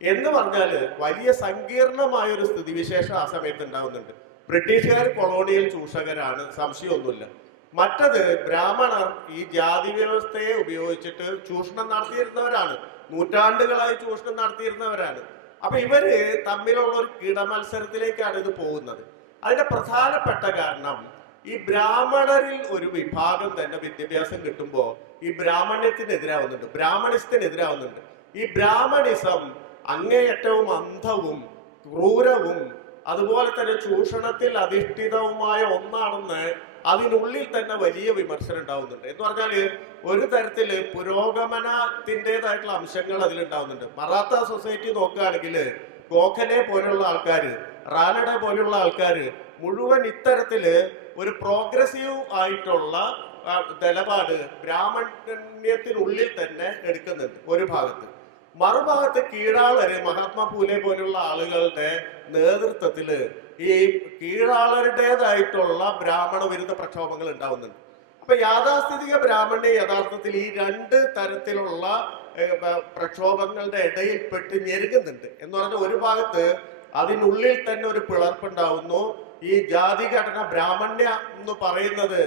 എന്ന് പറഞ്ഞാൽ വലിയ സങ്കീർണമായ ഒരു സ്ഥിതിവിശേഷം ആ സമയത്ത് ഉണ്ടാവുന്നുണ്ട്. ബ്രിട്ടീഷുകാർ കൊളോണിയൽ ചൂഷകരാണ്, സംശയമൊന്നുമില്ല. മറ്റത് ബ്രാഹ്മണർ ഈ ജാതി വ്യവസ്ഥയെ ഉപയോഗിച്ചിട്ട് ചൂഷണം നടത്തിയിരുന്നവരാണ്, നൂറ്റാണ്ടുകളായി ചൂഷണം നടത്തിയിരുന്നവരാണ്. അപ്പൊ ഇവര് തമ്മിലുള്ള ഒരു കിടമത്സരത്തിലേക്കാണ് ഇത് പോകുന്നത്. അതിന്റെ പ്രധാനപ്പെട്ട കാരണം ഈ ബ്രാഹ്മണരിൽ ഒരു വിഭാഗം തന്നെ വിദ്യാഭ്യാസം കിട്ടുമ്പോൾ ഈ ബ്രാഹ്മണ്യത്തിനെതിരാവുന്നുണ്ട്, ബ്രാഹ്മണിസത്തിനെതിരാവുന്നുണ്ട്. ഈ ബ്രാഹ്മണിസം അങ്ങേയറ്റവും അന്ധവും ക്രൂരവും അതുപോലെ തന്നെ ചൂഷണത്തിൽ അധിഷ്ഠിതവുമായ ഒന്നാണെന്ന് അതിനുള്ളിൽ തന്നെ വലിയ വിമർശനം ഉണ്ടാവുന്നുണ്ട്. എന്ന് പറഞ്ഞാല് ഒരു തരത്തില് പുരോഗമനത്തിൻ്റെതായിട്ടുള്ള അംശങ്ങൾ അതിലുണ്ടാവുന്നുണ്ട്. മറാത്ത സൊസൈറ്റി നോക്കുകയാണെങ്കിൽ ഗോഖലെ പോലുള്ള ആൾക്കാര്, റാനഡെ പോലുള്ള ആൾക്കാര് മുഴുവൻ ഇത്തരത്തില് ഒരു പ്രോഗ്രസീവ് ആയിട്ടുള്ള നിലപാട് ബ്രാഹ്മണ്യത്തിനുള്ളിൽ തന്നെ എടുക്കുന്നുണ്ട് ഒരു ഭാഗത്ത്. മറുഭാഗത്ത് കീഴാളര്, മഹാത്മാ ഫൂലെ പോലുള്ള ആളുകളുടെ നേതൃത്വത്തില് ഈ കീഴാളരുടേതായിട്ടുള്ള ബ്രാഹ്മണ വിരുദ്ധ പ്രക്ഷോഭങ്ങൾ ഉണ്ടാവുന്നുണ്ട്. അപ്പൊ യാഥാസ്ഥിതിക ബ്രാഹ്മണ്യം യഥാർത്ഥത്തിൽ ഈ രണ്ട് തരത്തിലുള്ള പ്രക്ഷോഭങ്ങളുടെ ഇടയിൽപ്പെട്ട് ഞെരുങ്ങുന്നുണ്ട്. എന്ന് പറഞ്ഞാൽ ഒരു ഭാഗത്ത് അതിനുള്ളിൽ തന്നെ ഒരു പിളർപ്പുണ്ടാവുന്നു. ഈ ജാതിഘടന, ബ്രാഹ്മണ്യം എന്ന് പറയുന്നത്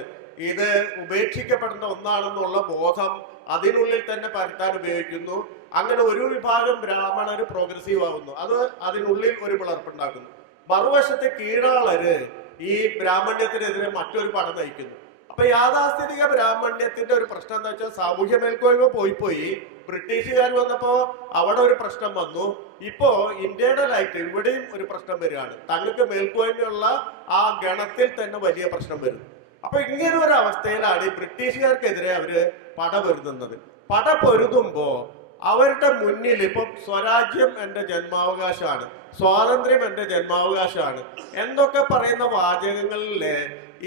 ഇത് ഉപേക്ഷിക്കപ്പെടേണ്ട ഒന്നാണെന്നുള്ള ബോധം അതിനുള്ളിൽ തന്നെ പരത്താൻ ഉപയോഗിക്കുന്നു. അങ്ങനെ ഒരു വിഭാഗം ബ്രാഹ്മണര് പ്രോഗ്രസീവ് ആവുന്നു, അത് അതിനുള്ളിൽ ഒരു പിളർപ്പുണ്ടാക്കുന്നു. മറുവശത്തെ കീഴാളര് ഈ ബ്രാഹ്മണ്യത്തിനെതിരെ മറ്റൊരു പടം നയിക്കുന്നു. അപ്പൊ യാഥാസ്ഥിതിക ബ്രാഹ്മണ്യത്തിന്റെ ഒരു പ്രശ്നം എന്താ വെച്ചാൽ സാമൂഹ്യ മേൽക്കോയ്മ പോയി ബ്രിട്ടീഷുകാർ വന്നപ്പോ അവിടെ ഒരു പ്രശ്നം വന്നു. ഇപ്പോ ഇന്ത്യയിലായിട്ട് ഇവിടെയും ഒരു പ്രശ്നം വരികയാണ്. തങ്ങൾക്ക് മേൽക്കോയ്മയുള്ള ആ ഗണത്തിൽ തന്നെ വലിയ പ്രശ്നം വരും. അപ്പൊ ഇങ്ങനെ ഒരു അവസ്ഥയിലാണ് ഈ ബ്രിട്ടീഷുകാർക്കെതിരെ അവര് പടപൊരുതുന്നത്. പടപൊരുതുമ്പോ അവരുടെ മുന്നിൽ ഇപ്പം സ്വരാജ്യം എൻ്റെ ജന്മാവകാശമാണ്, സ്വാതന്ത്ര്യം എൻ്റെ ജന്മാവകാശമാണ് എന്നൊക്കെ പറയുന്ന വാചകങ്ങളിലെ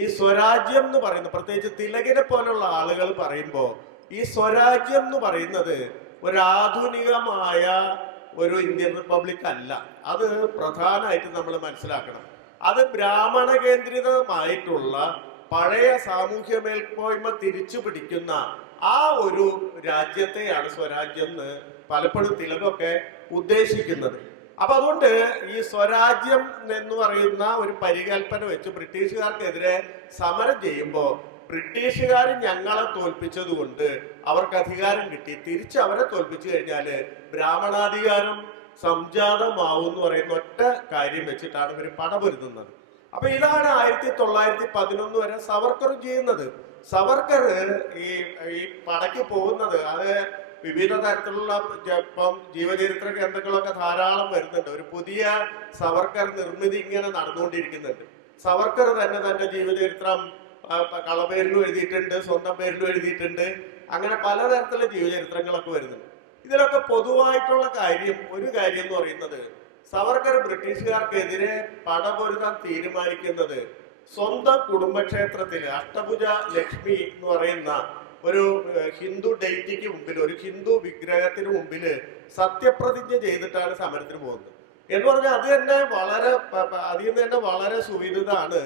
ഈ സ്വരാജ്യം എന്ന് പറയുന്നത്, പ്രത്യേകിച്ച് തിലകിനെ പോലുള്ള ആളുകൾ പറയുമ്പോൾ ഈ സ്വരാജ്യം എന്ന് പറയുന്നത് ഒരു ആധുനികമായ ഒരു ഇന്ത്യൻ റിപ്പബ്ലിക് അല്ല. അത് പ്രധാനമായിട്ട് നമ്മൾ മനസ്സിലാക്കണം. അത് ബ്രാഹ്മണ കേന്ദ്രിതമായിട്ടുള്ള പഴയ സാമൂഹ്യ മേൽക്കോയ്മ തിരിച്ചു പിടിക്കുന്ന ആ ഒരു രാജ്യത്തെയാണ് സ്വരാജ്യം എന്ന് പലപ്പോഴും തിലകൊക്കെ ഉദ്ദേശിക്കുന്നത്. അപ്പൊ അതുകൊണ്ട് ഈ സ്വരാജ്യം എന്ന് പറയുന്ന ഒരു പരികൽപ്പന വെച്ച് ബ്രിട്ടീഷുകാർക്കെതിരെ സമരം ചെയ്യുമ്പോൾ ബ്രിട്ടീഷുകാർ ഞങ്ങളെ തോൽപ്പിച്ചത് കൊണ്ട് അവർക്ക് അധികാരം കിട്ടി, തിരിച്ച് അവരെ തോൽപ്പിച്ചു കഴിഞ്ഞാല് ബ്രാഹ്മണാധികാരം സംജാതമാവും എന്ന് പറയുന്ന ഒറ്റ കാര്യം വെച്ചിട്ടാണ് ഇവർ പടപൊരുതുന്നത്. അപ്പൊ ഇതാണ് 1911 വരെ സവർക്കറും ചെയ്യുന്നത്. സവർക്കർ ഈ പടയ്ക്ക് പോകുന്നത് അത് വിവിധ തരത്തിലുള്ള ഇപ്പം ജീവചരിത്ര ഗ്രന്ഥങ്ങളൊക്കെ ധാരാളം വരുന്നുണ്ട്. ഒരു പുതിയ സവർക്കർ നിർമ്മിതി ഇങ്ങനെ നടന്നുകൊണ്ടിരിക്കുന്നുണ്ട്. സവർക്കർ തന്നെ തന്റെ ജീവചരിത്രം കളപ്പേരിലും എഴുതിയിട്ടുണ്ട്, സ്വന്തം പേരിലും എഴുതിയിട്ടുണ്ട്. അങ്ങനെ പലതരത്തിലുള്ള ജീവചരിത്രങ്ങളൊക്കെ വരുന്നുണ്ട്. ഇതിലൊക്കെ പൊതുവായിട്ടുള്ള ഒരു കാര്യം എന്ന് പറയുന്നത്, സവർക്കർ ബ്രിട്ടീഷുകാർക്കെതിരെ പടപൊരുതാൻ തീരുമാനിക്കുന്നത് സ്വന്തം കുടുംബക്ഷേത്രത്തില് അഷ്ടഭുജ ലക്ഷ്മി എന്ന് പറയുന്ന ഒരു ഹിന്ദു ഡെയിറ്റിക്ക് മുമ്പിൽ, ഒരു ഹിന്ദു വിഗ്രഹത്തിന് മുമ്പിൽ സത്യപ്രതിജ്ഞ ചെയ്തിട്ടാണ് സമരത്തിന് പോകുന്നത്. എന്ന് പറഞ്ഞാൽ അതിൽ നിന്ന് തന്നെ വളരെ സുവിദിതമാണ്.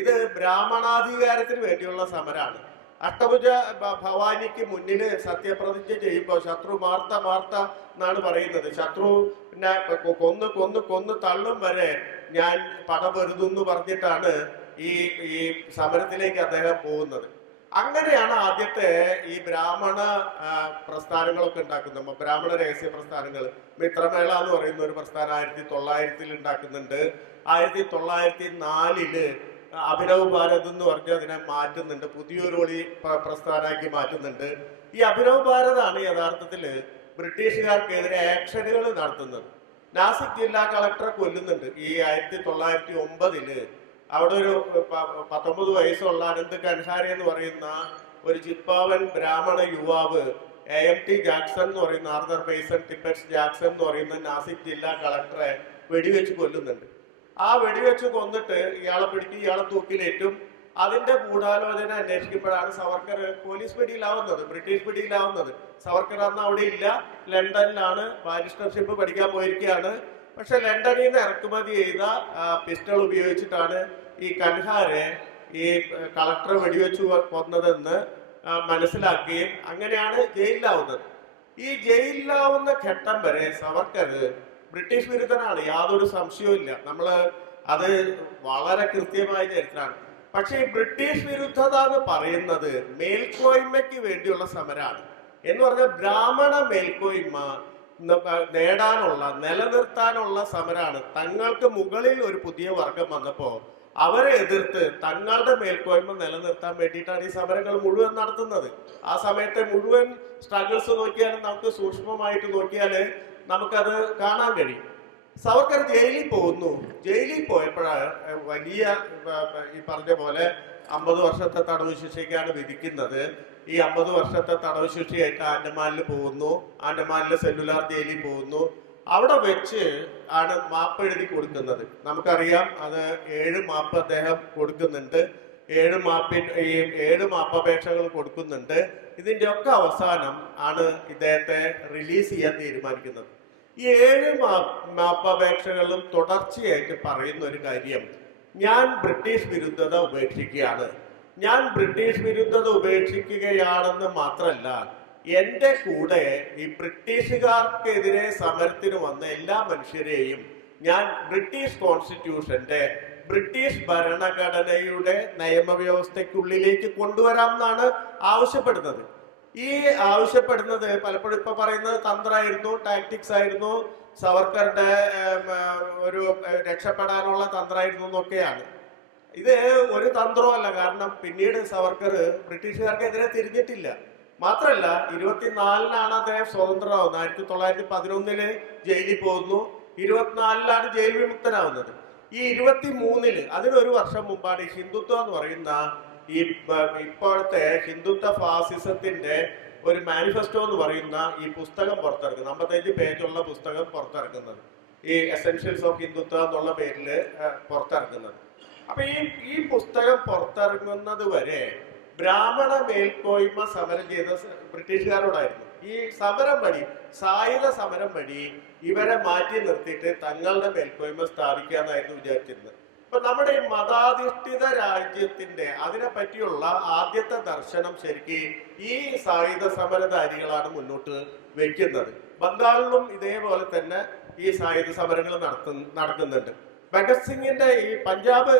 ഇത് ബ്രാഹ്മണാധികാരത്തിന് വേണ്ടിയുള്ള സമരമാണ്. അഷ്ടഭുജ ഭവാനിക്ക് മുന്നിൽ സത്യപ്രതിജ്ഞ ചെയ്യുമ്പോൾ ശത്രു മാർത്ത എന്നാണ് പറയുന്നത്. ശത്രുവിനെ കൊന്ന് തള്ളും വരെ ഞാൻ പടപൊരുതെന്ന് പറഞ്ഞിട്ടാണ് ഈ സമരത്തിലേക്ക് അദ്ദേഹം പോകുന്നത്. അങ്ങനെയാണ് ആദ്യത്തെ ഈ ബ്രാഹ്മണ പ്രസ്ഥാനങ്ങളൊക്കെ ഉണ്ടാക്കുന്നത്. ബ്രാഹ്മണ രഹസ്യ പ്രസ്ഥാനങ്ങൾ. മിത്രമേള എന്ന് പറയുന്ന ഒരു പ്രസ്ഥാനം 1900 ഉണ്ടാക്കുന്നുണ്ട്. 1904 അഭിനവ് ഭാരത് എന്ന് പറഞ്ഞ് അതിനെ മാറ്റുന്നുണ്ട്, പുതിയൊരു പ്രസ്ഥാനമാക്കി മാറ്റുന്നുണ്ട്. ഈ അഭിനവ് ഭാരതാണ് യഥാർത്ഥത്തിൽ ബ്രിട്ടീഷുകാർക്കെതിരെ ആക്ഷനുകൾ നടത്തുന്നത്. നാസിക് ജില്ലാ കളക്ടറെ കൊല്ലുന്നുണ്ട് ഈ 1909. അവിടെ ഒരു 19 വയസ്സുള്ള അനന്ത് കൻഹാരി എന്ന് പറയുന്ന ഒരു ചിത്പാവൻ ബ്രാഹ്മണ യുവാവ് AMT ജാക്സൺ എന്ന് പറയുന്ന ആർതർ പേസൺ ടിപ്പറ്റ്സ് ജാക്സൺ എന്ന് പറയുന്ന നാസിക് ജില്ലാ കളക്ടറെ വെടിവെച്ച് കൊല്ലുന്നുണ്ട്. ആ വെടിവെച്ച് കൊന്നിട്ട് ഇയാളെ പിടിക്കും, ഇയാളെ തൂക്കിലേറ്റും. അതിന്റെ ഗൂഢാലോചന അന്വേഷിക്കുമ്പോഴാണ് സവർക്കർ പോലീസ് പിടിയിലാവുന്നത്, ബ്രിട്ടീഷ് പിടിയിലാവുന്നത്. സവർക്കർ അന്ന് അവിടെ ഇല്ല, ലണ്ടനിലാണ്, ബാരിസ്റ്റർഷിപ്പ് പഠിക്കാൻ പോയിരിക്കുകയാണ്. പക്ഷെ ലണ്ടനിൽ നിന്ന് ഇറക്കുമതി ചെയ്ത പിസ്റ്റൾ ഉപയോഗിച്ചിട്ടാണ് ഈ കൻഹാരെ ഈ കളക്ടറെ വെടിവെച്ച് കൊന്നതെന്ന് മനസ്സിലാക്കുകയും അങ്ങനെയാണ് ജയിലിലാവുന്നത്. ഈ ജയിലിലാവുന്ന ഘട്ടം വരെ സവർക്കർ ബ്രിട്ടീഷ് വിരുദ്ധനാണ്, യാതൊരു സംശയവും ഇല്ല. അത് വളരെ കൃത്യമായ ചരിത്രമാണ്. പക്ഷെ ഈ ബ്രിട്ടീഷ് വിരുദ്ധത എന്ന് പറയുന്നത് മേൽക്കോയ്മയ്ക്ക് വേണ്ടിയുള്ള സമരമാണ്. എന്ന് പറഞ്ഞാൽ ബ്രാഹ്മണ മേൽക്കോയ്മ നിലനിർത്താനുള്ള സമരമാണ്. തങ്ങൾക്ക് മുകളിൽ ഒരു പുതിയ വർഗം വന്നപ്പോ അവരെ എതിർത്ത് തങ്ങളുടെ മേൽക്കോയ്മ നിലനിർത്താൻ വേണ്ടിയിട്ടാണ് ഈ സമരങ്ങൾ മുഴുവൻ നടത്തുന്നത്. ആ സമയത്തെ മുഴുവൻ സ്ട്രഗിൾസ് നോക്കിയാൽ നമുക്ക് സൂക്ഷ്മമായിട്ട് നോക്കിയാൽ നമുക്കത് കാണാൻ കഴിയും. സവർക്കർ ജയിലിൽ പോകുന്നു. ജയിലിൽ പോയപ്പോഴാണ് വലിയ ഈ പറഞ്ഞ പോലെ 50 വർഷത്തെ തടവ് ശിക്ഷയ്ക്കാണ് വിധിക്കുന്നത്. ഈ 50 വർഷത്തെ തടവ് ശിക്ഷയായിട്ട് ആൻഡമാനിൽ പോകുന്നു. ആൻഡമാനിലെ സെല്ലുലാർ ജയിലിൽ പോകുന്നു. അവിടെ വെച്ച് ആണ് മാപ്പ് എഴുതി കൊടുക്കുന്നത്. നമുക്കറിയാം, അത് 7 മാപ്പ് അദ്ദേഹം കൊടുക്കുന്നുണ്ട്. 7 മാപ്പപേക്ഷകൾ കൊടുക്കുന്നുണ്ട്. ഇതിന്റെ ഒക്കെ അവസാനം ആണ് ഇദ്ദേഹത്തെ റിലീസ് ചെയ്യാൻ തീരുമാനിക്കുന്നത്. ഈ 7 മാപ്പപേക്ഷകളും തുടർച്ചയായിട്ട് പറയുന്ന ഒരു കാര്യം, ഞാൻ ബ്രിട്ടീഷ് വിരുദ്ധത ഉപേക്ഷിക്കുകയാണ്. ഞാൻ ബ്രിട്ടീഷ് വിരുദ്ധത ഉപേക്ഷിക്കുകയാണെന്ന് മാത്രമല്ല, എന്റെ കൂടെ ഈ ബ്രിട്ടീഷുകാർക്കെതിരെ സമരത്തിന് വന്ന എല്ലാ മനുഷ്യരെയും ഞാൻ ബ്രിട്ടീഷ് കോൺസ്റ്റിറ്റ്യൂഷന്റെ, ബ്രിട്ടീഷ് ഭരണഘടനയുടെ നിയമവ്യവസ്ഥയ്ക്കുള്ളിലേക്ക് കൊണ്ടുവരാം എന്നാണ് ആവശ്യപ്പെടുന്നത്. ഈ ആവശ്യപ്പെടുന്നത് പലപ്പോഴും ഇപ്പൊ പറയുന്നത് തന്ത്രമായിരുന്നു, ടാക്ടിക്സ് ആയിരുന്നു, സവർക്കറുടെ ഒരു രക്ഷപ്പെടാനുള്ള തന്ത്രമായിരുന്നു എന്നൊക്കെയാണ്. ഇത് ഒരു തന്ത്രമല്ല. കാരണം പിന്നീട് സവർക്കർ ബ്രിട്ടീഷുകാർക്കെതിരെ തിരിഞ്ഞിട്ടില്ല. മാത്രമല്ല, 24-നാണ് അദ്ദേഹം സ്വതന്ത്രമാവുന്നത്. 1911 ജയിലിൽ പോകുന്നു. 24-ലാണ് ജയിൽ വിമുക്തനാവുന്നത്. ഈ 23 അതിനൊരു വർഷം മുമ്പാണ് ഈ ഹിന്ദുത്വം എന്ന് പറയുന്ന ഈ ഇപ്പോഴത്തെ ഹിന്ദുത്വ ഫാസിസത്തിന്റെ ഒരു മാനിഫെസ്റ്റോ എന്ന് പറയുന്ന ഈ പുസ്തകം പുറത്തിറക്കുന്നത്. 55 പേജുള്ള പുസ്തകം പുറത്തിറക്കുന്നത്, ഈ എസെൻഷ്യൽസ് ഓഫ് ഹിന്ദുത്വ എന്നുള്ള പേരിൽ പുറത്തിറക്കുന്നത്. അപ്പൊ ഈ പുസ്തകം പുറത്തിറങ്ങുന്നത് വരെ ബ്രാഹ്മണ മേൽക്കോയ്മ സമരം ചെയ്ത ബ്രിട്ടീഷുകാരോടായിരുന്നു. ഈ സമരം വഴി, സായുധ സമരം വഴി ഇവരെ മാറ്റി നിർത്തിയിട്ട് തങ്ങളുടെ മേൽക്കോയ്മ സ്ഥാപിക്കാന്നായിരുന്നു വിചാരിച്ചിരുന്നത്. ഇപ്പൊ നമ്മുടെ ഈ മതാധിഷ്ഠിത രാജ്യത്തിന്റെ അതിനെ പറ്റിയുള്ള ആദ്യത്തെ ദർശനം ശരിക്കും ഈ സായുധ സമരധാരികളാണ് മുന്നോട്ട് വെക്കുന്നത്. ബംഗാളിലും ഇതേപോലെ തന്നെ ഈ സായുധ സമരങ്ങൾ നടക്കുന്നുണ്ട്. ഭഗത് സിംഗിന്റെ ഈ പഞ്ചാബ്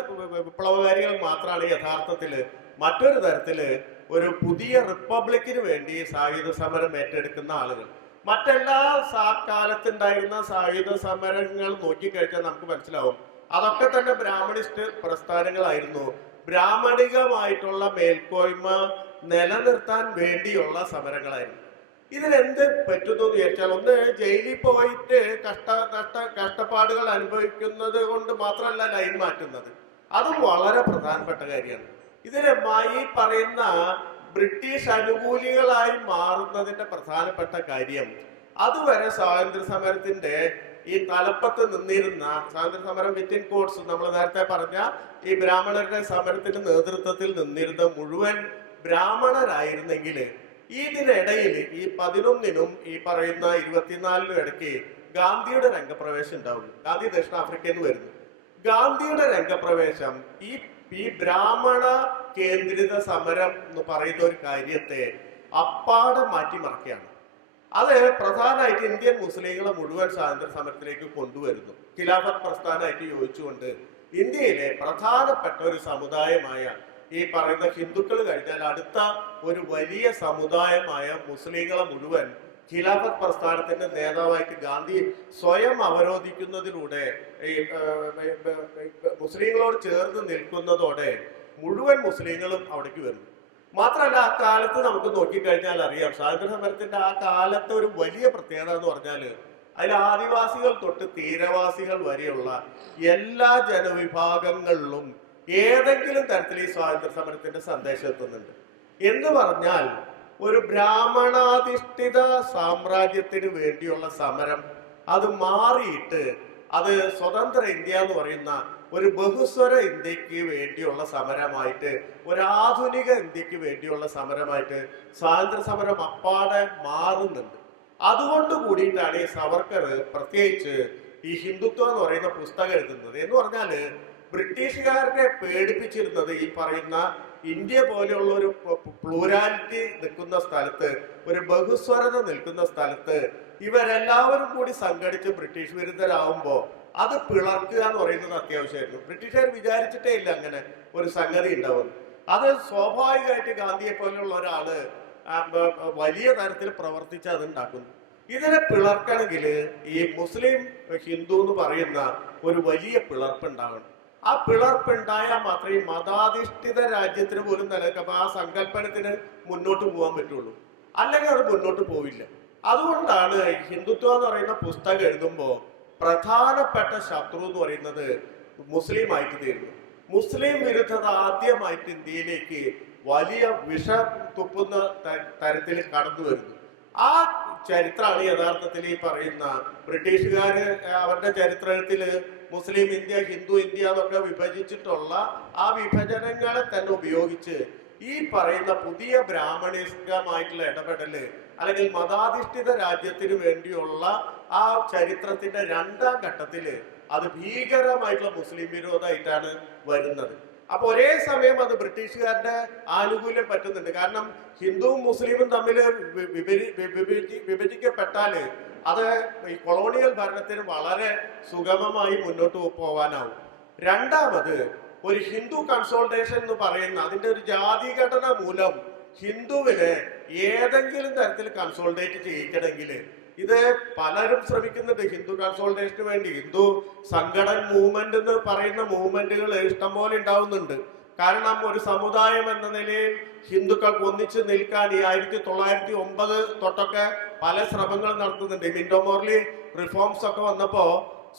വിപ്ലവകാരികൾ മാത്രമാണ് യഥാർത്ഥത്തില് മറ്റൊരു തരത്തില് ഒരു പുതിയ റിപ്പബ്ലിക്കിന് വേണ്ടി സായുധ സമരം ഏറ്റെടുക്കുന്ന ആളുകൾ. മറ്റെല്ലാ കാലത്തുണ്ടായിരുന്ന സായുധ സമരങ്ങൾ നോക്കിക്കഴിഞ്ഞാൽ നമുക്ക് മനസ്സിലാവും, അതൊക്കെ തന്നെ ബ്രാഹ്മണിസ്റ്റ് പ്രസ്ഥാനങ്ങളായിരുന്നു. ബ്രാഹ്മണികമായിട്ടുള്ള മേൽക്കോയ്മ നിലനിർത്താൻ വേണ്ടിയുള്ള സമരങ്ങളായിരുന്നു. ഇതിനെന്ത് പറ്റുന്നു എന്ന് വിചാരിച്ചാൽ, ഒന്ന് ജയിലിൽ പോയിട്ട് കഷ്ടപ്പാടുകൾ അനുഭവിക്കുന്നത് കൊണ്ട് മാത്രമല്ല ലൈൻ മാറ്റുന്നത്, അതും വളരെ പ്രധാനപ്പെട്ട കാര്യമാണ്. ഇതിന് ഈ പറയുന്ന ബ്രിട്ടീഷ് അനുകൂലികളായി മാറുന്നതിന്റെ പ്രധാനപ്പെട്ട കാര്യം, അതുവരെ സ്വാതന്ത്ര്യ സമരത്തിന്റെ ഈ തലപ്പത്ത് നിന്നിരുന്ന സ്വാതന്ത്ര്യ സമരം വിത്തിൻ കോഡ്സ്, നമ്മൾ നേരത്തെ പറഞ്ഞ ഈ ബ്രാഹ്മണരുടെ സമരത്തിന്റെ നേതൃത്വത്തിൽ നിന്നിരുന്ന മുഴുവൻ ബ്രാഹ്മണരായിരുന്നെങ്കിൽ ഇതിനിടയിൽ ഈ 11-നും ഈ പറയുന്ന 24-നും ഇടയ്ക്ക് ഗാന്ധിയുടെ രംഗപ്രവേശം ഉണ്ടാവുന്നു. ഗാന്ധി ദക്ഷിണാഫ്രിക്കയിൽ നിന്ന് വരുന്നു. ഗാന്ധിയുടെ രംഗപ്രവേശം ഈ ബ്രാഹ്മണ കേന്ദ്രിത സമരം എന്ന് പറയുന്ന ഒരു കാര്യത്തെ അപ്പാടെ മാറ്റിമറിക്കുകയാണ്. അത് പ്രധാനമായിട്ട് ഇന്ത്യൻ മുസ്ലിങ്ങളെ മുഴുവൻ സ്വാതന്ത്ര്യ സമരത്തിലേക്ക് കൊണ്ടുവരുന്നു. ഖിലാഫത്ത് പ്രസ്ഥാനമായിട്ട് യോജിച്ചുകൊണ്ട് ഇന്ത്യയിലെ പ്രധാനപ്പെട്ട ഒരു സമുദായമായ ഈ പറയുന്ന ഹിന്ദുക്കൾ കഴിഞ്ഞാൽ അടുത്ത ഒരു വലിയ സമുദായമായ മുസ്ലിങ്ങളെ മുഴുവൻ ഖിലാഫത്ത് പ്രസ്ഥാനത്തിന്റെ നേതാവായിട്ട് ഗാന്ധി സ്വയം അവരോധിക്കുന്നതിലൂടെ ഈ മുസ്ലിങ്ങളോട് ചേർന്ന് നിൽക്കുന്നതോടെ മുഴുവൻ മുസ്ലിങ്ങളും അവിടേക്ക് വരുന്നു. മാത്രമല്ല, ആ കാലത്ത് നമുക്ക് നോക്കിക്കഴിഞ്ഞാൽ അറിയാം, സ്വാതന്ത്ര്യ സമരത്തിന്റെ ആ കാലത്തെ ഒരു വലിയ പ്രത്യേകത എന്ന് പറഞ്ഞാൽ അതിൽ ആദിവാസികൾ തൊട്ട് തീരവാസികൾ വരെയുള്ള എല്ലാ ജനവിഭാഗങ്ങളിലും ഏതെങ്കിലും തരത്തിൽ ഈ സ്വാതന്ത്ര്യ സമരത്തിന്റെ സന്ദേശം എത്തുന്നുണ്ട്. എന്ന് പറഞ്ഞാൽ ഒരു ബ്രാഹ്മണാധിഷ്ഠിത സാമ്രാജ്യത്തിന് വേണ്ടിയുള്ള സമരം അത് മാറിയിട്ട് അത് സ്വതന്ത്ര ഇന്ത്യ എന്ന് പറയുന്ന ഒരു ബഹുസ്വര ഇന്ത്യക്ക് വേണ്ടിയുള്ള സമരമായിട്ട്, ഒരു ആധുനിക ഇന്ത്യക്ക് വേണ്ടിയുള്ള സമരമായിട്ട് സ്വാതന്ത്ര്യ സമരം അപ്പാടെ മാറുന്നുണ്ട്. അതുകൊണ്ട് കൂടിയിട്ടാണ് ഈ സവർക്കർ പ്രത്യേകിച്ച് ഈ ഹിന്ദുത്വം എന്ന് പറയുന്ന പുസ്തകം എഴുതുന്നത്. എന്ന് പറഞ്ഞാല് ബ്രിട്ടീഷുകാരനെ പേടിപ്പിച്ചിരുന്നത് ഈ പറയുന്ന ഇന്ത്യ പോലെയുള്ള ഒരു പ്ലൂരാലിറ്റി നിൽക്കുന്ന സ്ഥലത്ത്, ഒരു ബഹുസ്വരത നിൽക്കുന്ന സ്ഥലത്ത് ഇവരെല്ലാവരും കൂടി സംഘടിച്ച് ബ്രിട്ടീഷ് വിരുദ്ധരാകുമ്പോൾ അത് പിളർക്കുക എന്ന് പറയുന്നത് അത്യാവശ്യമായിരുന്നു. ബ്രിട്ടീഷുകാർ വിചാരിച്ചിട്ടേ ഇല്ല അങ്ങനെ ഒരു സംഗതി ഉണ്ടാവും. അത് സ്വാഭാവികമായിട്ട് ഗാന്ധിയെ പോലെയുള്ള ഒരാള് വലിയ തരത്തിൽ പ്രവർത്തിച്ച് അത് ഉണ്ടാക്കുന്നു. ഇതിനെ പിളർക്കണമെങ്കിൽ ഈ മുസ്ലിം ഹിന്ദു എന്ന് പറയുന്ന ഒരു വലിയ പിളർപ്പ് ഉണ്ടാവണം. ആ പിളർപ്പ് ഉണ്ടായാൽ മാത്രമേ മതാധിഷ്ഠിത രാജ്യത്തിന് പോലും നിലനിൽക്കാം, ആ സങ്കല്പനത്തിന് മുന്നോട്ട് പോകാൻ പറ്റുള്ളൂ. അല്ലെങ്കിൽ അത് മുന്നോട്ട് പോവില്ല. അതുകൊണ്ടാണ് ഹിന്ദുത്വം എന്ന് പറയുന്ന പുസ്തകം എഴുതുമ്പോൾ പ്രധാനപ്പെട്ട ശത്രു എന്ന് പറയുന്നത് മുസ്ലിം ആയിട്ട് തീരുന്നു. മുസ്ലിം വിരുദ്ധത ആദ്യമായിട്ട് ഇന്ത്യയിലേക്ക് വലിയ വിഷം തുപ്പുന്ന തരത്തിൽ കടന്നു വരുന്നു. ആ ചരിത്രമാണ് യഥാർത്ഥത്തിൽ ഈ പറയുന്ന ബ്രിട്ടീഷുകാര് അവരുടെ ചരിത്രത്തില് മുസ്ലിം ഇന്ത്യ, ഹിന്ദു ഇന്ത്യ എന്നൊക്കെ വിഭജിച്ചിട്ടുള്ള ആ വിഭജനങ്ങളെ തന്നെ ഉപയോഗിച്ച് ഈ പറയുന്ന പുതിയ ബ്രാഹ്മണികമായിട്ടുള്ള ഇടപെടല് അല്ലെങ്കിൽ മതാധിഷ്ഠിത രാജ്യത്തിന് വേണ്ടിയുള്ള ആ ചരിത്രത്തിന്റെ 2ാം ഘട്ടത്തില് അത് ഭീകരമായിട്ടുള്ള മുസ്ലിം വിരോധമായിട്ടാണ് വരുന്നത്. അപ്പൊ ഒരേ സമയം അത് ബ്രിട്ടീഷുകാരുടെ ആനുകൂല്യം പറ്റുന്നുണ്ട്. കാരണം ഹിന്ദുവും മുസ്ലിമും തമ്മിൽ വിഭജിക്കപ്പെട്ടാല് അത് ഈ കൊളോണിയൽ ഭരണത്തിന് വളരെ സുഗമമായി മുന്നോട്ട് പോവാനാവും. രണ്ടാമത് ഒരു ഹിന്ദു കൺസോൾട്ടേഷൻ എന്ന് പറയുന്ന അതിന്റെ ഒരു ജാതിഘടന മൂലം ഹിന്ദുവിനെ ഏതെങ്കിലും തരത്തിൽ കൺസോൾട്ടേറ്റ് ചെയ്യിക്കണമെങ്കിൽ ഇത് പലരും ശ്രമിക്കുന്നുണ്ട്. ഹിന്ദു കൺസോൾട്ടേഷന് വേണ്ടി ഹിന്ദു സംഘടന മൂവ്മെന്റ് എന്ന് പറയുന്ന മൂവ്മെന്റുകൾ ഇഷ്ടംപോലെ ഉണ്ടാവുന്നുണ്ട്. കാരണം ഒരു സമുദായം എന്ന നിലയിൽ ഹിന്ദുക്കൾക്ക് ഒന്നിച്ച് നിൽക്കാൻ ഈ 1909 തൊട്ടൊക്കെ പല ശ്രമങ്ങൾ നടത്തുന്നുണ്ട്. മിന്റോ മോർലി റിഫോംസ് ഒക്കെ വന്നപ്പോ